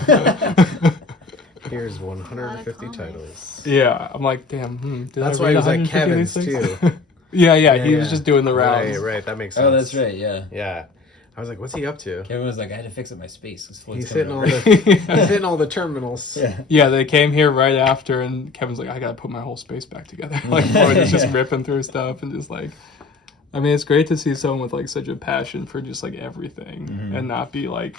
Here's A lot of 150 comics. titles. Yeah, I'm like, damn. Did That's I why read he was at 150 of Kevin's these things? too. Yeah, he was yeah. just doing the rounds. Right, that makes sense. Oh, that's right. Yeah. Yeah. I was like, what's he up to? Kevin was like, I had to fix up my space. 'Cause Floyd's He's coming hitting all over. the he's hitting all the terminals. Yeah. Yeah, they came here right after, and Kevin's like, I gotta put my whole space back together. Like, Floyd is just ripping through stuff and just like, I mean, it's great to see someone with like such a passion for just like everything and not be like,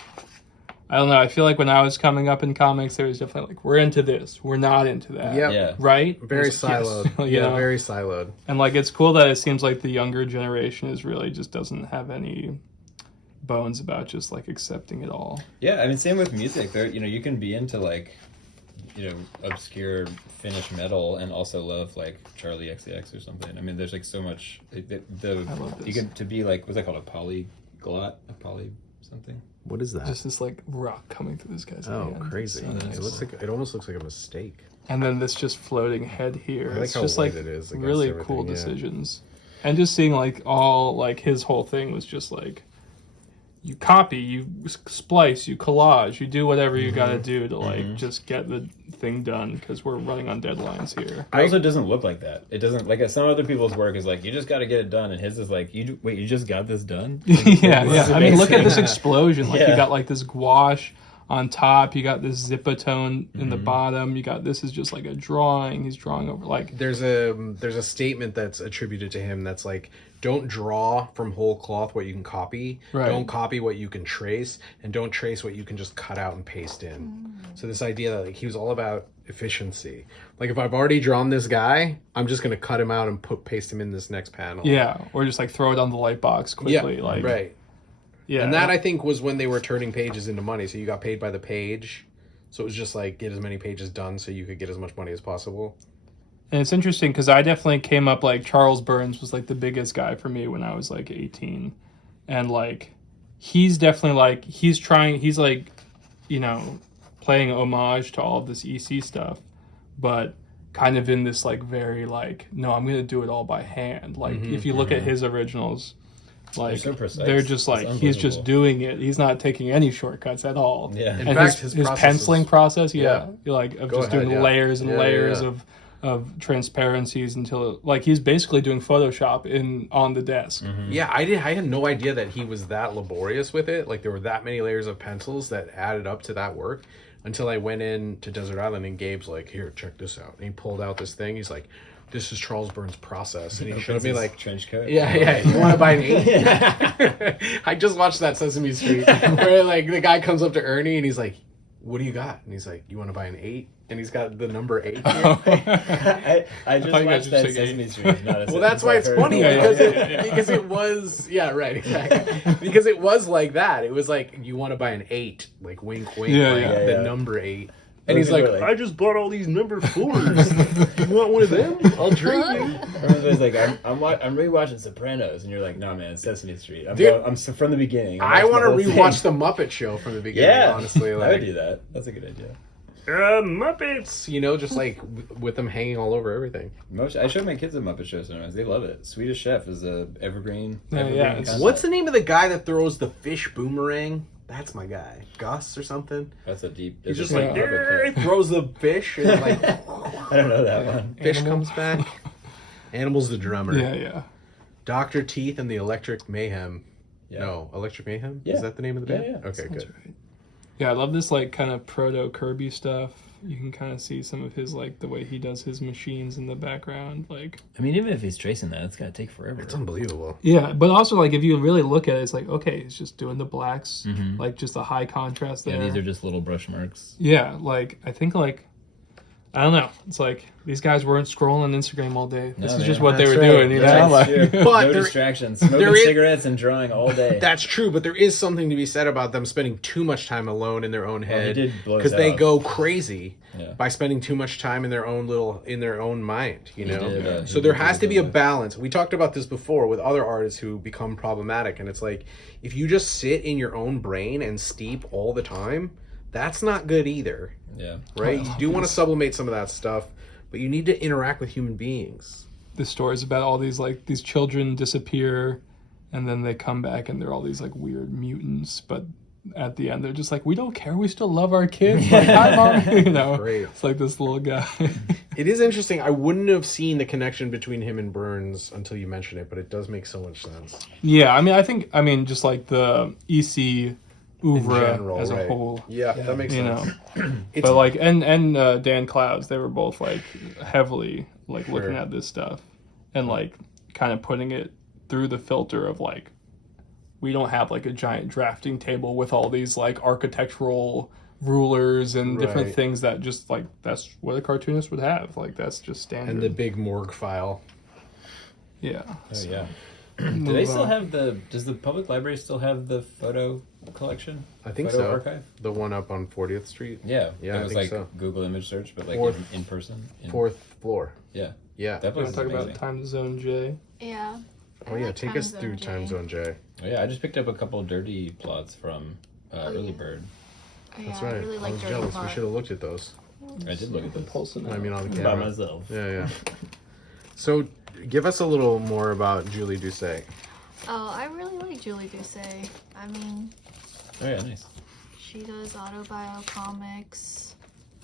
I don't know. I feel like when I was coming up in comics, there was definitely like, we're into this, we're not into that. Yep. Yeah. Right? Very It's- yes. siloed. You Yeah, know? very siloed. And like, it's cool that it seems like the younger generation is really just doesn't have any bones about just like accepting it all. Yeah, I mean, same with music. There, you can be into like, obscure Finnish metal and also love like Charlie XCX or something. I mean, there's like so much. I love this. You can to be like, what's that called? A polyglot, a poly something. What is that? Just this like rock coming through this guy's Oh, hand. crazy! So nice. It almost looks like a mistake. And then this just floating head here. I like It's how just white like it is against really everything, cool yeah. decisions. And just seeing like all like his whole thing was just like, you copy, you splice, you collage, you do whatever you got to do to like just get the thing done because we're running on deadlines here. It also doesn't look like that. It doesn't like some other people's work is like you just got to get it done, and his is like you just got this done. yeah. I mean, look at this explosion. Like Yeah. you got like this gouache on top, you got this zipatone in the bottom. You got this is just like a drawing. He's drawing over like There's a statement that's attributed to him that's like, don't draw from whole cloth what you can copy, Right. don't copy what you can trace, and don't trace what you can just cut out and paste in. So this idea that like he was all about efficiency. Like if I've already drawn this guy, I'm just gonna cut him out and paste him in this next panel. yeah, or just like throw it on the light box quickly. Like right. yeah, And that I think was when they were turning pages into money. So you got paid by the page. So it was just like get as many pages done so you could get as much money as possible. And it's interesting because I definitely came up like Charles Burns was like the biggest guy for me when I was like 18. And like he's definitely like he's like, you know, playing homage to all of this EC stuff, but kind of in this like very like, no, I'm gonna do it all by hand. Like if you look at his originals, like They're so precise. they're just like It's he's just unbelievable. doing it. He's not taking any shortcuts at all. Yeah. In And fact, his his process penciling is- process, Yeah. like of Go just ahead, doing yeah. layers and Yeah, layers yeah. of transparencies until like he's basically doing Photoshop on the desk. Yeah, I had no idea that he was that laborious with it. Like there were that many layers of pencils that added up to that work until I went in to Desert Island and Gabe's like, here, check this out. And he pulled out this thing. He's like, this is Charles Burns' process. And he showed me like, trench coat. yeah, you want to buy an 8? I just watched that Sesame Street where like the guy comes up to Ernie and he's like, what do you got? And he's like, you want to buy an 8? And he's got the number 8 here. I just thought you guys watched were that saying Sesame eight. Street. Not a Well, that's why it's sentence I've funny heard. because it was right, exactly. Because it was like that. It was like you want to buy an 8, like wink, wink, Yeah, like yeah, the yeah. number 8. And Those he's like, people are like- I just bought all these number 4s. You want one of them? I'll drink you. Everybody's like, I'm rewatching Sopranos, and you're like, no, man, it's Sesame Street. Dude, I'm from the beginning. I want to to rewatch the Muppet Show from the beginning. Yeah, honestly, I like would do that. That's a good idea. Muppets. You know, just like with them hanging all over everything. I showed my kids the Muppet Show sometimes. They love it. Swedish Chef is a evergreen. Yeah, evergreen yeah, it's- concept. What's the name of the guy that throws the fish boomerang? That's my guy, Gus or something. That's a deep. He's just that's a like deep Muppet thing. throws the fish and like I don't know that one. fish Animal. comes back. Animal's the drummer. Yeah. Dr. Teeth and the Electric Mayhem. Yeah. No, Electric Mayhem? Yeah. Is that the name of the Yeah, band? yeah. Okay, Sounds good. right. Yeah, I love this like kind of proto Kirby stuff. You can kind of see some of his like the way he does his machines in the background, like I mean, even if he's tracing that, it's gonna take forever. It's unbelievable. yeah. But also like if you really look at it, it's like okay, he's just doing the blacks, Mhm. like just a high contrast there. Yeah, these are just little brush marks. Yeah, like I think like I don't know. It's like these guys weren't scrolling on Instagram all day. This No, is man. just what they That's were right. doing, you know. That's Like, true. But no there- distractions. Smoking there is- cigarettes and drawing all day. That's true, but there is something to be said about them spending too much time alone in their own Well, he head did blow because his they out. go crazy Yeah. by spending too much time in their own mind, you know. did, So he there did has to do be a that. balance. We talked about this before with other artists who become problematic, and it's like if you just sit in your own brain and steep all the time, that's not good either, Yeah. right? You do want to sublimate some of that stuff, but you need to interact with human beings. the stories about all these like these children disappear, and then they come back and they're all these like weird mutants, but at the end they're just like we don't care, we still love our kids. Like, hi, mom. You know, Great. it's like this little guy. It is interesting. I wouldn't have seen the connection between him and Burns until you mentioned it, but it does make so much sense. Yeah, I mean, just like the EC oeuvre general, as a right. whole. Yeah, that makes You sense. It's, But like, and Dan Clouds, they were both like heavily like looking Sure. at this stuff and like kind of putting it through the filter of like, we don't have like a giant drafting table with all these like architectural rulers and different Right. things that just like that's what a cartoonist would have. Like that's just standard. and the big morgue file. yeah. Oh yeah. Do Move they still on. have does the public library still have the photo collection? I think Photo so. archive? The one up on 40th Street, Yeah. Yeah, It I was think like so. Google image search, but like Fourth- in person. In- 4th floor. Yeah. Yeah. That You place want to is talk amazing. about Time Zone J? Yeah. Oh yeah, take us through Time Zone J. Oh, yeah, I just picked up a couple dirty plots from Early Bird. That's I right. really I like was Dirty jealous. We Plot. should have looked at those. I did look at this Pulsing I mean, on the by camera. myself. Yeah, yeah. So, give us a little more about Julie Doucet. Oh, I really like Julie Doucet. I mean, Oh yeah, nice. she does autobio comics.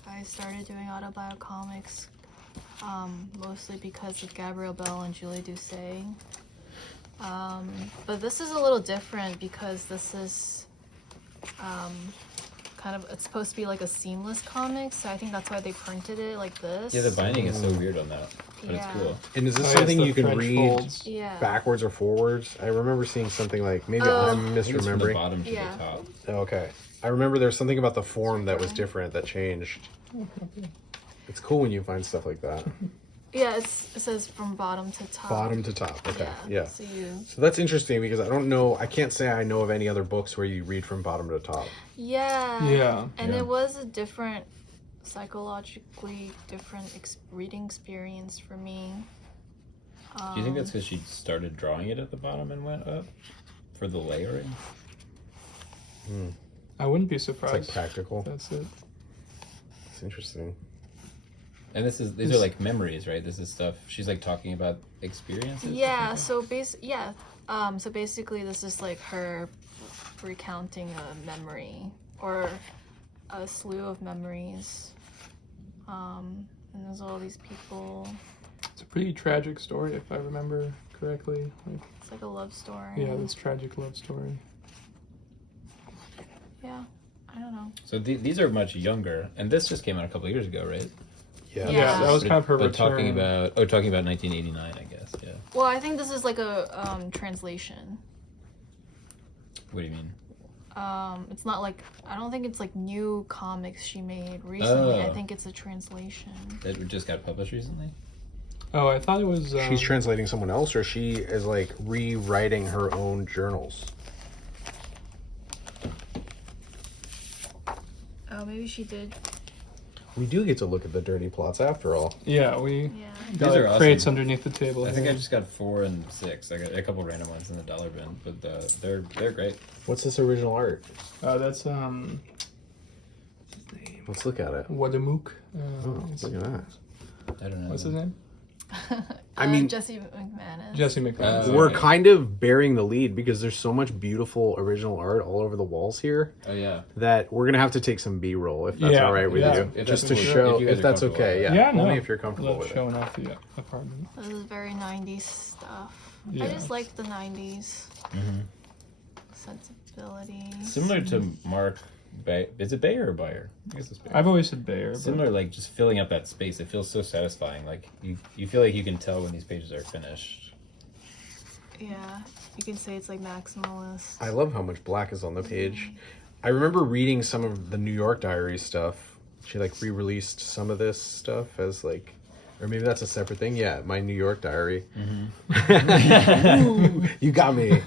I started doing autobio comics mostly because of Gabrielle Bell and Julie Doucet. But this is a little different because this is kind of, it's supposed to be like a seamless comic, so I think that's why they printed it like this. Yeah, the binding is so weird on that, but Yeah. it's cool. And is this Oh, yes, something the you can French read folds. Yeah. backwards or forwards? I remember seeing something like, maybe Oh. I'm I think it's from the misremembering. bottom to Yeah. the top. Okay. I remember there's something about the form that was different that changed. It's cool when you find stuff like that. Yeah, it says from bottom to top. Bottom to top. Okay. Yeah. So you. So that's interesting because I don't know, I can't say I know of any other books where you read from bottom to top. Yeah. Yeah. And Yeah. it was a different, psychologically different reading experience for me. Do you think that's because she started drawing it at the bottom and went up for the layering? I wouldn't be It's surprised. like practical. That's it. It's interesting. And these are like memories, right? This is stuff she's like talking about experiences. Yeah. So so basically, this is like her recounting a memory or a slew of memories. And there's all these people. It's a pretty tragic story, if I remember correctly. Like, It's like a love story. yeah, this tragic love story. Yeah. I don't know. So these are much younger, and this just came out a couple of years ago, right? Yeah. Yeah, that was kind of her But return. talking about 1989, I guess. Yeah. Well, I think this is like a translation. What do you mean? It's not like, I don't think it's like new comics she made recently. I Oh. think it's a translation. It just got published recently. Oh, I thought it was. She's translating someone else, or she is like rewriting her own journals. Oh, maybe she did. We do get to look at the dirty plots after all. Yeah, we Yeah. got These are like, crates awesome. underneath the table. I think I here. just got 4 and 6. I got a couple random ones in the dollar bin, but they're great. What's this original art? That's Let's look at it. Wadamuk. Oh, look at that. I don't know. What's his name? I mean- Jesse McManus. Jesse McMahon. Oh, We're okay. kind of bearing the lead because there's so much beautiful original art all over the walls here Oh yeah. that we're gonna have to take some B-roll if that's Yeah, all right with yeah. you, If just that's to cool. show If you guys if are that's comfortable okay. with Yeah, Yeah, no. only if you're comfortable Love with it. showing off the apartment. This is very 90s stuff. Yeah. I just like the 90s Mm-hmm. sensibility. Similar to Mark. Is it Beyer or Beyer? I guess it's Beyer. I've always said Beyer. But Similar, like just filling up that space. It feels so satisfying. Like you feel like you can tell when these pages are finished. Yeah, you can say it's like maximalist. I love how much black is on the page. I remember reading some of the New York Diaries stuff. She like re-released some of this stuff as like, or maybe that's a separate thing. Yeah, my New York Diary. Ooh, you got me.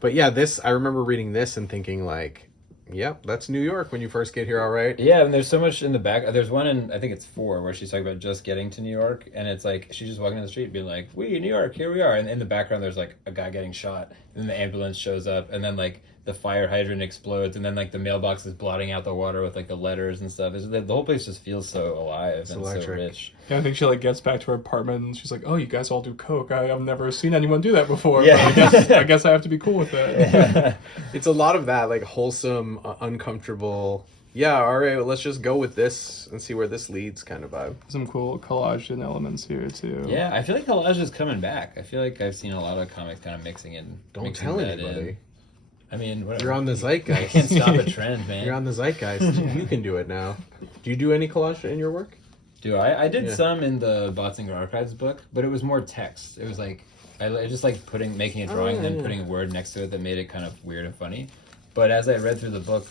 But yeah, this, I remember reading this and thinking like, yep, that's New York when you first get here, all right? Yeah, and there's so much in the back. There's one in, I think it's 4, where she's talking about just getting to New York, and it's like she's just walking down the street being like, "We, New York, here we are." And in the background, there's like a guy getting shot, and then the ambulance shows up, and then like the fire hydrant explodes, and then like the mailbox is blotting out the water with like the letters and stuff. The whole place just feels so alive and electric. so rich. yeah, I think she like gets back to her apartment and she's like, "Oh, you guys all do coke. I've never seen anyone do that before. Yeah. But I guess I have to be cool with that." It's a lot of that, like wholesome, uncomfortable. Yeah, all right, well, let's just go with this and see where this leads kind of vibe. Some cool collage and elements here too. Yeah, I feel like Collage is coming back. I feel like I've seen a lot of comics kind of mixing in. Don't mixing tell that anybody. in. I mean, whatever. You're on the I zeitgeist. can't stop a trend, man. You're on the zeitgeist. You can do it now. Do you do any collage in your work? Do I did Yeah. some in the Botsinger Archives book, but it was more text. It was like I just like making a drawing and then yeah. putting a word next to it that made it kind of weird and funny. But as I read through the book,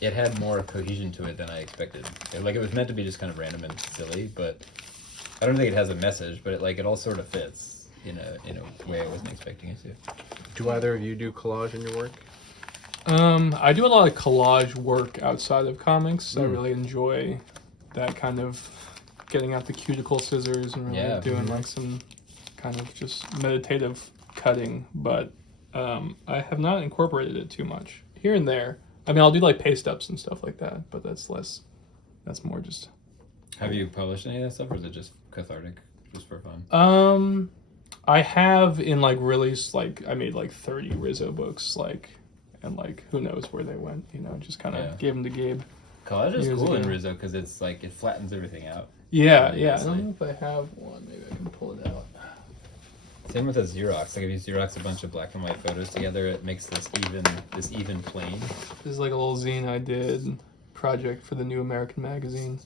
it had more cohesion to it than I expected. It was meant to be just kind of random and silly, but I don't think it has a message. But it all sort of fits in a way I wasn't expecting it to. Do either of you do collage in your work? I do a lot of collage work outside of comics. I really enjoy that kind of getting out the cuticle scissors and really Yeah. doing like some kind of just meditative cutting, but I have not incorporated it too much. Here and there. I mean, I'll do like paste ups and stuff like that, but that's more just... Have you published any of that stuff, or is it just cathartic, just for fun? I have in like release, like I made like 30 Rizzo books, like, and like who knows where they went, you know, just kind of gave them to Gabe. Collage is years cool in ago. Rizzo because it's like it flattens everything out. Yeah, Really yeah. I nicely. don't know if I have one. Maybe I can pull it out. Same with a Xerox. Like if you Xerox a bunch of black and white photos together, it makes this even plane. This is like a little zine I did, project for the New American magazine.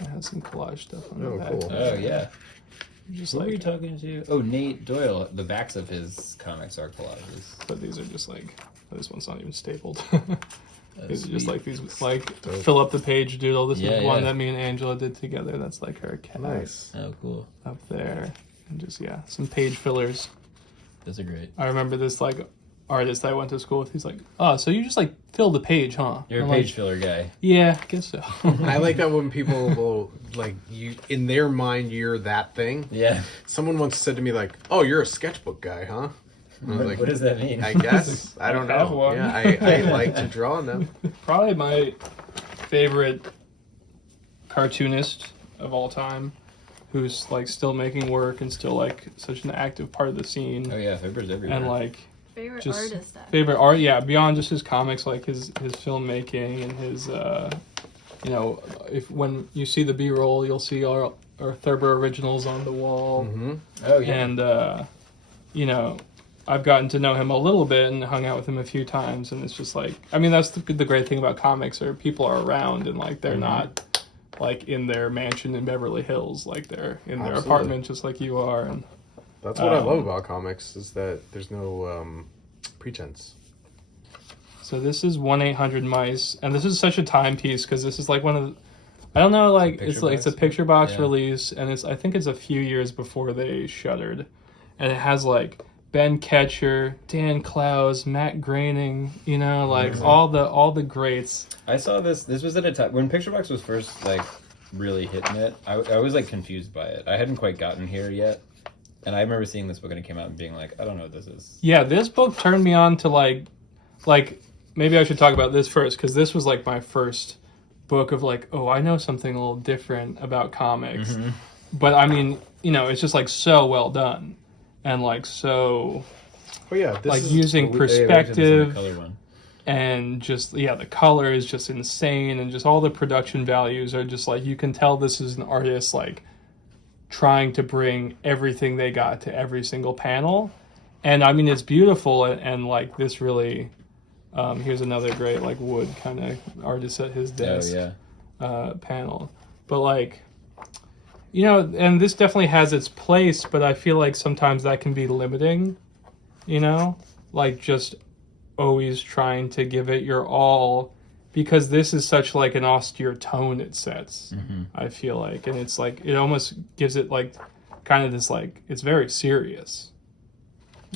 It has some collage stuff on the Oh, back. cool. Oh yeah. Just Who are you like, talking to? Oh, Nate Doyle. The backs of his comics are collages. but these are just like, this one's not even stapled. That's These are just sweet. like these like fill up the page doodle. This Yeah, is one yeah. that me and Angela did together. That's like her cat Nice. Oh, cool. up there, and just some page fillers. Those are great. I remember this like artist I went to school with. He's like, "Oh, so you just like fill the page, huh?" You're a I'm page like, filler guy. yeah, I guess so. I like that when people will like you in their mind you're that thing. Yeah. Someone once said to me like, "Oh, you're a sketchbook guy, huh?" I was like, What does that mean? I guess I don't I have know. one. Yeah, I like to draw now. Probably my favorite cartoonist of all time, who's like still making work and still like such an active part of the scene, Oh yeah, Thurber's everywhere. and like Favorite just artist. favorite art. Yeah, beyond just his comics, like his filmmaking and his you know, if when you see the B-roll, you'll see our Thurber originals on the wall, Mm-hmm. Oh yeah. and you know, I've gotten to know him a little bit and hung out with him a few times, and it's just like, I mean, that's the great thing about comics, or people are around and like they're not like in their mansion in Beverly Hills, like they're in their Absolutely. apartment just like you are. And That's what I love about comics is that there's no pretense. so this is 1-800-Mice, and this is such a timepiece because this is like one of the, I don't know, like Picture it's like it's a box? picture box Yeah. release, and it's I think it's a few years before they shuttered, and it has like Ben Ketcher, Dan Clowes, Matt Groening, you know, like all the greats. I saw this. This was at a time when Picture Box was first like really hitting it. I was like confused by it. I hadn't quite gotten here yet, and I remember seeing this book when it came out and being like, I don't know what this is. Yeah, this book turned me on to like maybe I should talk about this first because this was like my first book of like, oh, I know something a little different about comics. But I mean, you know, it's just like so well done and like so Oh yeah, this like is using Yeah, we should listen to the perspective color one. and just the color is just insane and just all the production values are just like you can tell this is an artist like trying to bring everything they got to every single panel. And I mean, it's beautiful and like this really here's another great like wood kind of artist at his Oh desk yeah. panel. But like, you know, and this definitely has its place, but I feel like sometimes that can be limiting, you know, like just always trying to give it your all because this is such like an austere tone it sets. I feel like, and it's like it almost gives it like kind of this like it's very serious.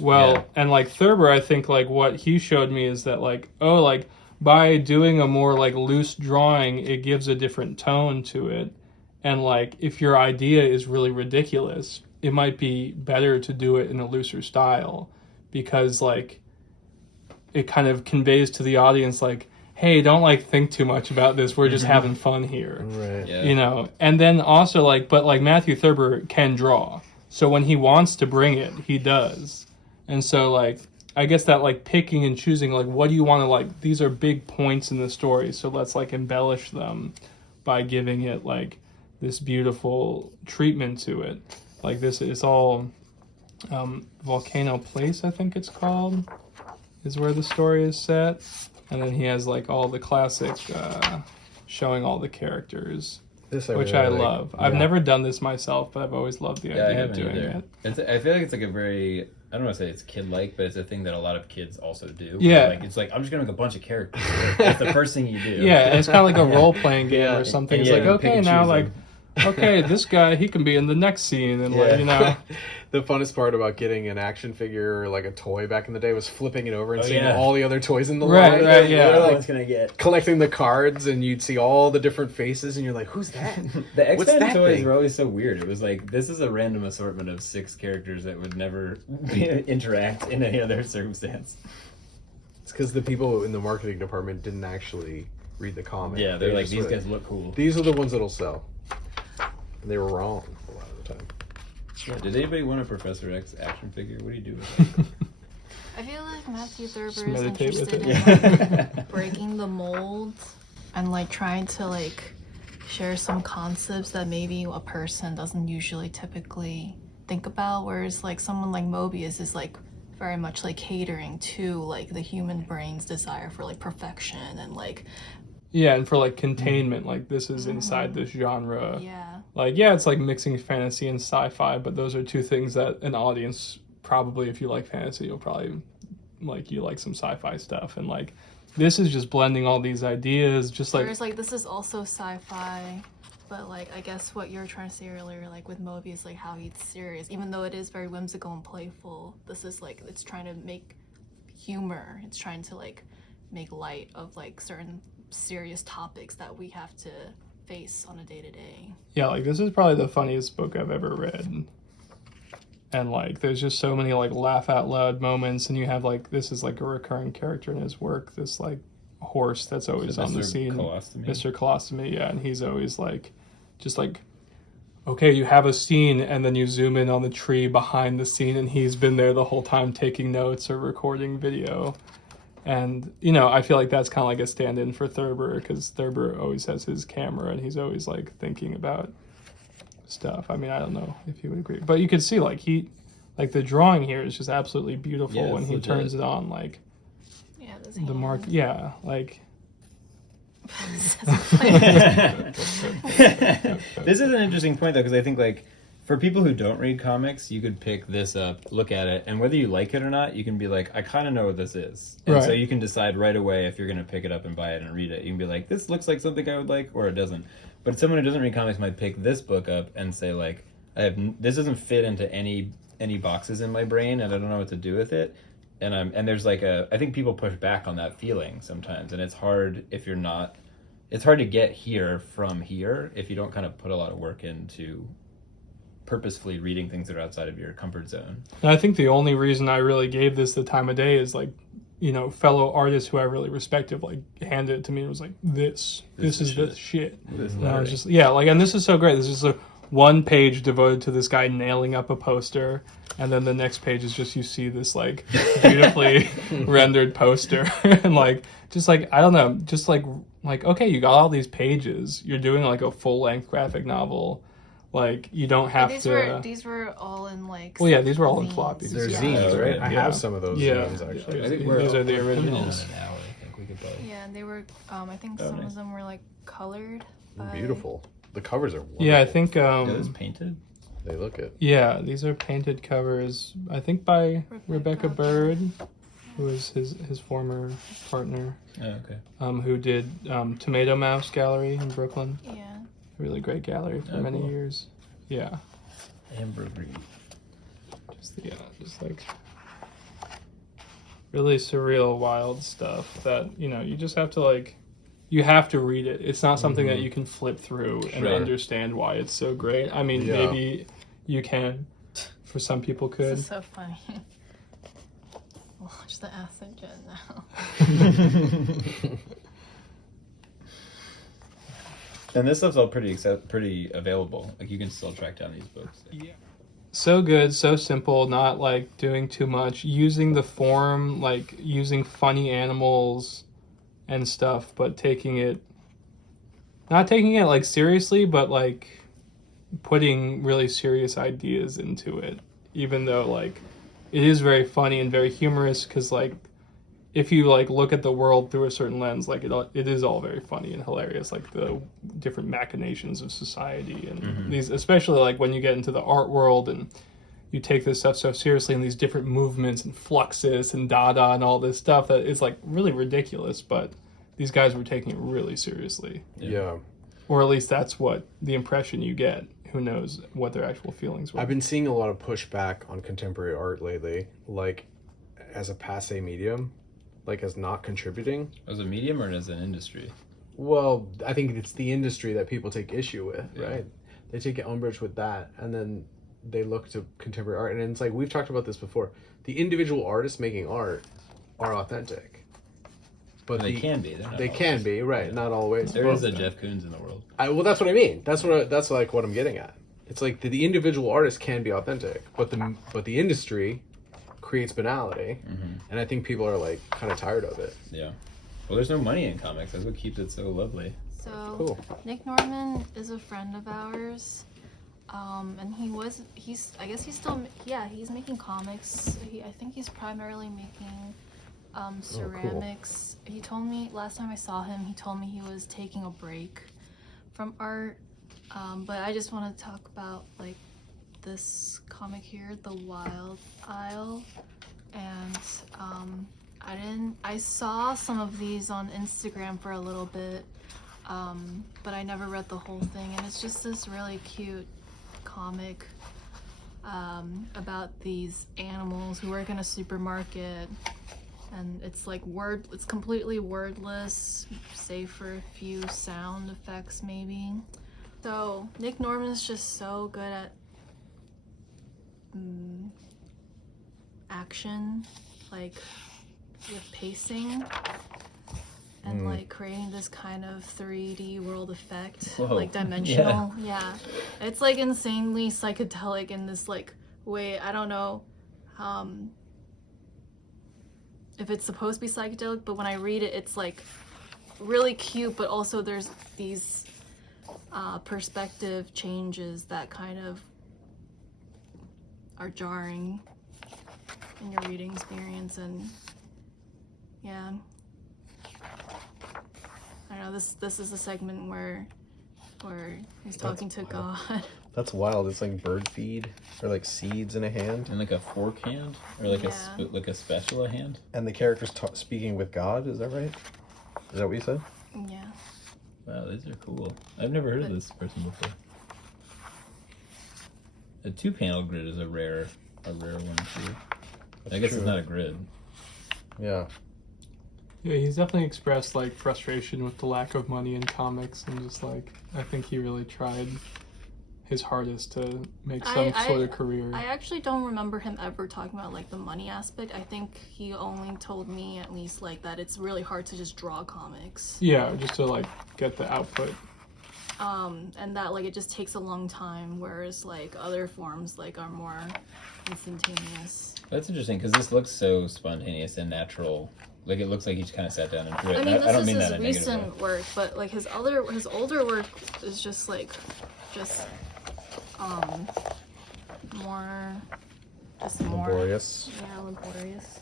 Well, Yeah. and like Thurber, I think like what he showed me is that like, oh, like by doing a more like loose drawing, it gives a different tone to it. And like if your idea is really ridiculous, it might be better to do it in a looser style because like it kind of conveys to the audience like, hey, don't like think too much about this. We're just having fun here. right. Yeah. You know, and then also like, but like Matthew Thurber can draw. So when he wants to bring it, he does. And so like, I guess that like picking and choosing, like, what do you want to like, these are big points in the story. So let's like embellish them by giving it like this beautiful treatment to it. Like this is all Volcano Place, I think it's called, is where the story is set. And then he has like all the classic showing all the characters, This which really I like. love. I've Yeah. never done this myself, but I've always loved the Yeah, I idea of haven't doing either. it. I feel like it's like a very, I don't want to say it's kid-like, but it's a thing that a lot of kids also do. Yeah. Like, it's like, I'm just going to make a bunch of characters. That's the first thing you do. Yeah, and it's kind of like a role-playing game Yeah. or something. And It's yeah, like, you pick okay, and now choose like, them. okay, this guy, he can be in the next scene. And Yeah. like, you know, The funnest part about getting an action figure or like a toy back in the day was flipping it over and Oh, seeing yeah. all the other toys in the Right, line. right, yeah. You're, What like one's going to get? collecting the cards and you'd see all the different faces and you're like, who's that? The What's X-Men that toys thing? were always so weird. It was like, this is a random assortment of 6 characters that would never interact in any other circumstance. It's because the people in the marketing department didn't actually read the comic. Yeah, they're They like, just these were- guys look cool. These are the ones that'll sell. And they were wrong a lot of the time. Yeah, did anybody want a Professor X action figure? What do you do with that? I feel like Matthew Thurber Just is meditate with interested it. in like, breaking the mold and like trying to like share some concepts that maybe a person doesn't usually typically think about, whereas like someone like Mobius is like very much like catering to like the human brain's desire for like perfection and like Yeah, and for like containment, like this is inside this genre. yeah. Like, yeah, it's like mixing fantasy and sci-fi, but those are two things that an audience probably, if you like fantasy, you'll probably like you like some sci-fi stuff, and like this is just blending all these ideas, just like Whereas like this is also sci-fi, but like I guess what you were trying to say earlier, like with Mobius, like how he's serious, even though it is very whimsical and playful. This is like it's trying to make humor. It's trying to like make light of like certain serious topics that we have to face on a day-to-day. yeah, like this is probably the funniest book I've ever read. And like there's just so many like laugh out loud moments, and you have like this is like a recurring character in his work, this like horse that's always on the scene. Mr. Colostomy, yeah, and he's always like just like okay, you have a scene, and then you zoom in on the tree behind the scene, and he's been there the whole time taking notes or recording video. And, you know, I feel like that's kind of like a stand-in for Thurber, because Thurber always has his camera, and he's always, like, thinking about stuff. I mean, I don't know if you would agree. But you could see, like, the drawing here is just absolutely beautiful Yeah, when he legit. turns it on, like, Yeah, this the mark, hand. yeah, like... This is an interesting point though, because I think like for people who don't read comics, you could pick this up, look at it, and whether you like it or not, you can be like, I kind of know what this is, and so Right. you can decide right away if you're going to pick it up and buy it and read it. You can be like, this looks like something I would like, or it doesn't. But someone who doesn't read comics might pick this book up and say like, this doesn't fit into any boxes in my brain, and I don't know what to do with it. And there's like I think people push back on that feeling sometimes, and it's hard if you're not. It's hard to get here from here if you don't kind of put a lot of work into purposefully reading things that are outside of your comfort zone. And I think the only reason I really gave this the time of day is like, you know, fellow artists who I really respected like handed it to me and was like, this is the shit. And I was just and this is so great. This is a one page devoted to this guy nailing up a poster, and then the next page is just you see this like beautifully rendered poster and like just like I don't know, just like okay, you got all these pages, you're doing like a full length graphic novel. Like, you don't have These were all in, like... Well, yeah, these were all in zines. floppies. They're Yeah. zines, right? I Yeah. have some of those zines, actually. I think Those are the we're coming in originals. an hour. I think we could both. Yeah, and they were, I think Oh, some nice. of them were, like, colored by... Beautiful. The covers are wonderful. Yeah, I think, Yeah, this painted? They look it. yeah, these are painted covers, I think by Rebecca Bird, who was his former partner, Oh, okay. who did Tomato Mouse Gallery in Brooklyn. Yeah. Really great gallery for Oh, many cool. years. Yeah. Amber green. Just like really surreal, wild stuff that, you know, you just have to like, you have to read it. It's not something that you can flip through and Sure. understand why it's so great. I mean, Yeah. maybe you can. For some people could. This is so funny. Watch the acid jet now. And this stuff's all pretty available. Like you can still track down these books. Yeah. So good, so simple, not like doing too much, using the form, like using funny animals and stuff, but not taking it like seriously, but like putting really serious ideas into it, even though like it is very funny and very humorous, because like if you like look at the world through a certain lens, like it is all very funny and hilarious, like the different machinations of society and these, especially like when you get into the art world and you take this stuff so seriously, and these different movements and fluxus and Dada and all this stuff that is like really ridiculous, but these guys were taking it really seriously, Yeah. or at least that's what the impression you get. Who knows what their actual feelings were. I've been seeing a lot of pushback on contemporary art lately, like as a passe medium, like as not contributing. As a medium or as an industry? Well, I think it's the industry that people take issue with, Yeah. right? They take umbrage with that, and then they look to contemporary art, and it's like we've talked about this before. The individual artists making art are authentic, but They can be. They can be, right? Not always. There Well, is a Jeff Koons in the world. well, that's what I mean. That's like what I'm getting at. it's like the individual artist can be authentic, but the industry creates banality, and I think people are like kind of tired of it. Yeah. Well, there's no money in comics. That's what keeps it so lovely. So Cool. Nick Norman is a friend of ours, and he's making comics. I think he's primarily making ceramics. Cool. He told me last time I saw him, he told me he was taking a break from art. But I just want to talk about like this comic here, The Wild Isle, and I saw some of these on Instagram for a little bit, but I never read the whole thing, and it's just this really cute comic about these animals who work in a supermarket, and it's like it's completely wordless, save for a few sound effects maybe. So Nick Norman's just so good at action, like with pacing and like creating this kind of 3D world effect. Whoa. Like dimensional. Yeah. It's like insanely psychedelic in this like way. I don't know if it's supposed to be psychedelic, but when I read it, it's like really cute, but also there's these perspective changes that kind of are jarring in your reading experience. And yeah, I don't know, this is a segment where he's talking to God. That's wild. It's like bird feed or like seeds in a hand, And like a fork hand, or like Yeah. a spatula hand. and the character's speaking with God. Is that right? Is that what you said? Yeah. Wow, these are cool. I've never heard of this person before. A 2-panel grid is a rare one too. I guess true. it's not a grid. Yeah. Yeah, he's definitely expressed like frustration with the lack of money in comics, and just like I think he really tried his hardest to make some sort of career. I actually don't remember him ever talking about like the money aspect. I think he only told me at least like that it's really hard to just draw comics. Yeah, just to like get the output. And that like it just takes a long time, whereas like other forms like are more instantaneous. That's interesting because this looks so spontaneous and natural. Like it looks like he just kind of sat down and drew it. I mean, I this don't is mean his that in a negative way. recent work, but like his older work is just like more Laborious. Yeah, laborious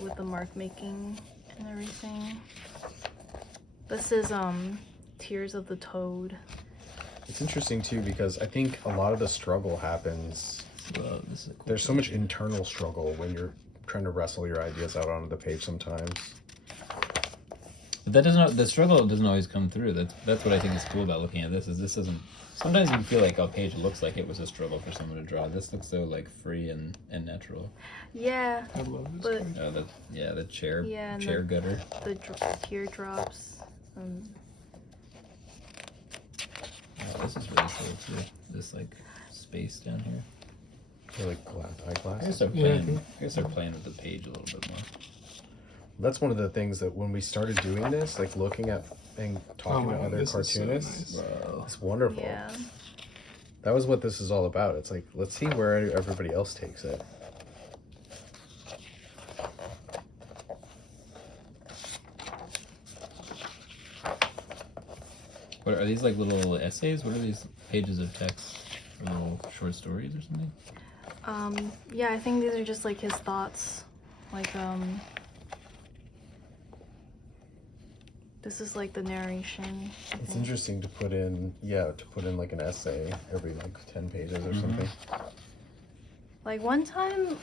with the mark making and everything. This is Tears of the Toad. It's interesting too because I think a lot of the struggle happens. Well, this is a cool There's so much internal struggle when you're trying to wrestle your ideas out onto the page sometimes. But that doesn't. The struggle doesn't always come through. That's what I think is cool about looking at this. Is this doesn't. Sometimes you feel like a page looks like it was a struggle for someone to draw. This looks so like free and natural. Yeah, I love this. but comic. The chair Yeah, and chair gutter. the teardrops. Oh, this is really cool too. This like space down here. They're like I guess eyeglasses. they're Yeah, I playing. think- I guess they're playing with the page a little bit more. That's one of the things that when we started doing this, like looking at and talking to my God, other this is so cartoonists, nice. Wow. it's wonderful. Yeah. That was what this is all about. It's like, let's see where everybody else takes it. What are these like little essays? What are these pages of text? Or little short stories or something? Yeah, I think these are just like his thoughts. Like, this is like the narration. I It's think. interesting to put in like an essay every like 10 pages or something. Like one time,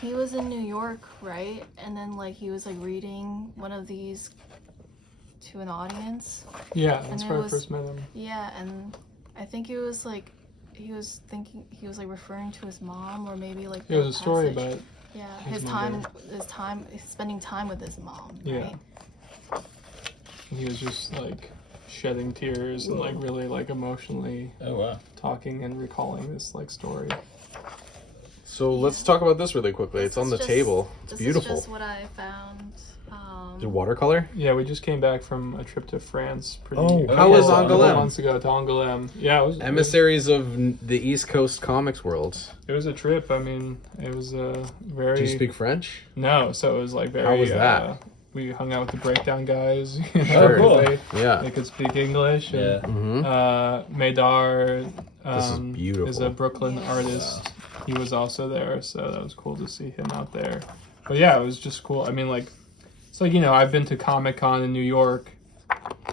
he was in New York, right? And then like he was like reading one of these to an audience. Yeah, that's it where I was- first met him. Yeah, and I think it was like he was like referring to his mom, or maybe like It was the a story passage. about Yeah, his his spending time with his mom, Yeah. right? he was just like shedding tears and like really like emotionally Oh wow. talking and recalling this like story. So let's talk about this really quickly. It's on the This is table. It's this beautiful. is just what I found. The watercolor? Yeah, we just came back from a trip to France. How was a couple Angoulême? months ago to Angoulême. Yeah, it was Emissaries of the East Coast comics world. It was a trip. I mean, it was very. Do you speak French? No, so it was like very. How was that? We hung out with the breakdown guys. Sure. cool. They could speak English. Yeah. And, Mm-hmm. Madar This is beautiful. is a Brooklyn artist. He was also there, so that was cool to see him out there. But yeah, it was just cool. I mean, like, it's like, you know, I've been to Comic-Con in New York,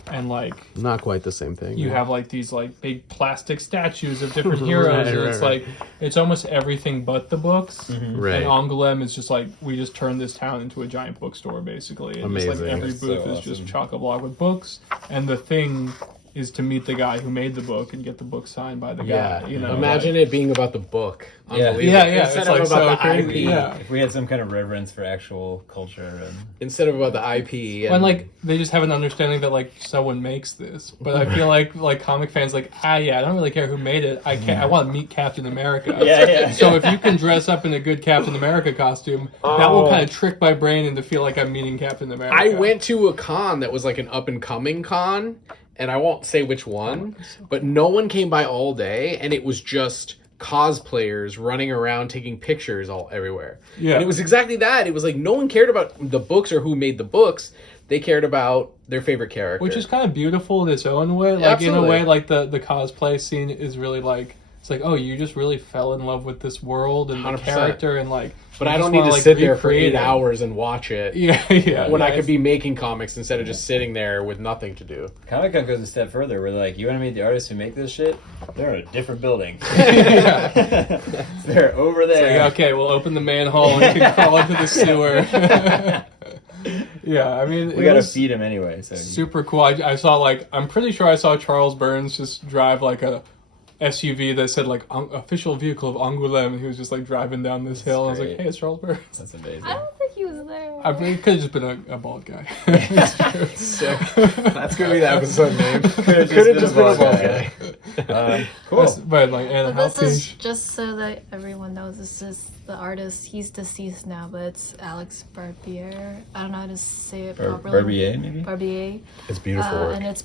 and like Not quite the same thing. you have like these like big plastic statues of different heroes, and it's like it's almost everything but the books. Right. And Angoulême is just like we just turned this town into a giant bookstore basically. And just Amazing. like every That's booth so is just awesome. chock-a-block with books, and the thing is to meet the guy who made the book and get the book signed by the Yeah. guy. You know, Imagine it being about the book. Yeah. Unbelievable. Yeah, yeah, Instead it's of like about so the IP. crazy. Yeah. If we had some kind of reverence for actual culture and Instead of about the IP. And like they just have an understanding that like someone makes this, but I feel like comic fans like I don't really care who made it. I want to meet Captain America. Yeah. So if you can dress up in a good Captain America costume, that will kind of trick my brain into feel like I'm meeting Captain America. I went to a con that was like an up and coming con, and I won't say which one, but no one came by all day, and it was just cosplayers running around taking pictures all everywhere. Yeah. And it was exactly that. It was like no one cared about the books or who made the books. They cared about their favorite character. Which is kind of beautiful in its own way. Like in a Absolutely. way, like the cosplay scene is really like it's like you just really fell in love with this world and the 100%. character and like. But you I just don't need wanna, to like, sit there for recreate 8 it. hours and watch it. Yeah. When I nice. could be making comics instead of just sitting there with nothing to do. Comic Con goes a step further. We're like, you want to meet the artists who make this shit? They're in a different building. Yeah. They're over there. Like, okay, we'll open the manhole and you can crawl into the sewer. Yeah, I mean, We it gotta was feed him anyway. So super cool. I saw like I'm pretty sure I saw Charles Burns just drive like a SUV that said like official vehicle of Angoulême, and he was just like driving down this hill. I was like, great. hey, it's Charles Burns. that's amazing. I don't think he was there. I mean, it could have just been a bald guy. Sick. That's gonna be the episode name. Could've just been a bald guy. Cool. But like Anna But this is Halpage. just so that everyone knows this is the artist. He's deceased now, but it's Alex Barbier. I don't know how to say it Or properly. Barbier, maybe? Barbier. It's beautiful work. And it's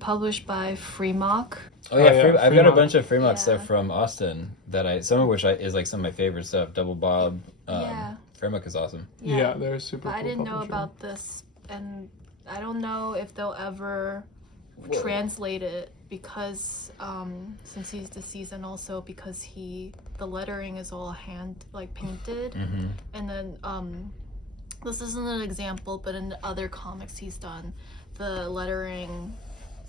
published by Freemock. Oh yeah, yeah, I've got a Fremont. bunch of Fremont Yeah. stuff from Austin that some of which is like some of my favorite stuff. Double Bob. Yeah. Fremont is awesome. Yeah, they're super But cool I didn't know publisher. about this, and I don't know if they'll ever Whoa. translate it because since he's deceased, and also because the lettering is all hand painted, Mm-hmm. and then this isn't an example, but in other comics he's done, the lettering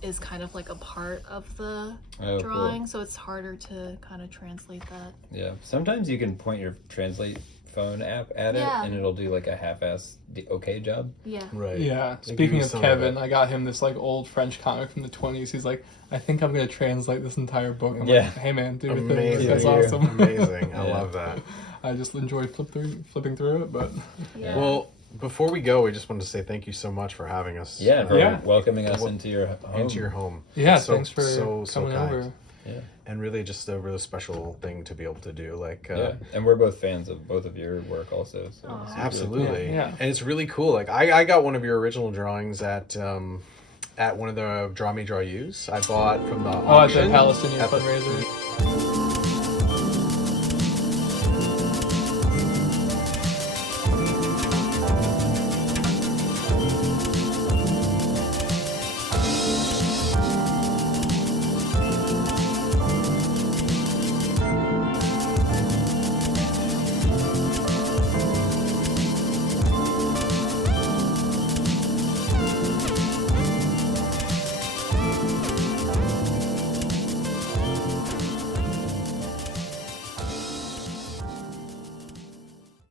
is kind of like a part of the Oh, drawing, cool. so it's harder to kind of translate that. Yeah. Sometimes you can point your translate phone app at it, Yeah. and it'll do like a half-ass okay job. Yeah. Right. Yeah. They give Speaking you of some Kevin, it. I got him this like old French comic from the 20s. He's like, I think I'm gonna translate this entire book. I'm Yeah. like, hey man, do your thing. Amazing. That's awesome. Amazing. I Yeah. love that. I just enjoy flipping through it, but Yeah. Well, before we go, we just wanted to say thank you so much for having us. Yeah, for Yeah. welcoming us into your home. Into your home. yeah, So- thanks for so coming kind. over. Yeah. And really just a really special thing to be able to do. Yeah, and we're both fans of both of your work also. So Aw. it's really Absolutely. cool. Yeah. And it's really cool. Like I got one of your original drawings at one of the Draw Me Draw Yous. I bought from the Oh, at the auction. Palestinian At the- fundraiser.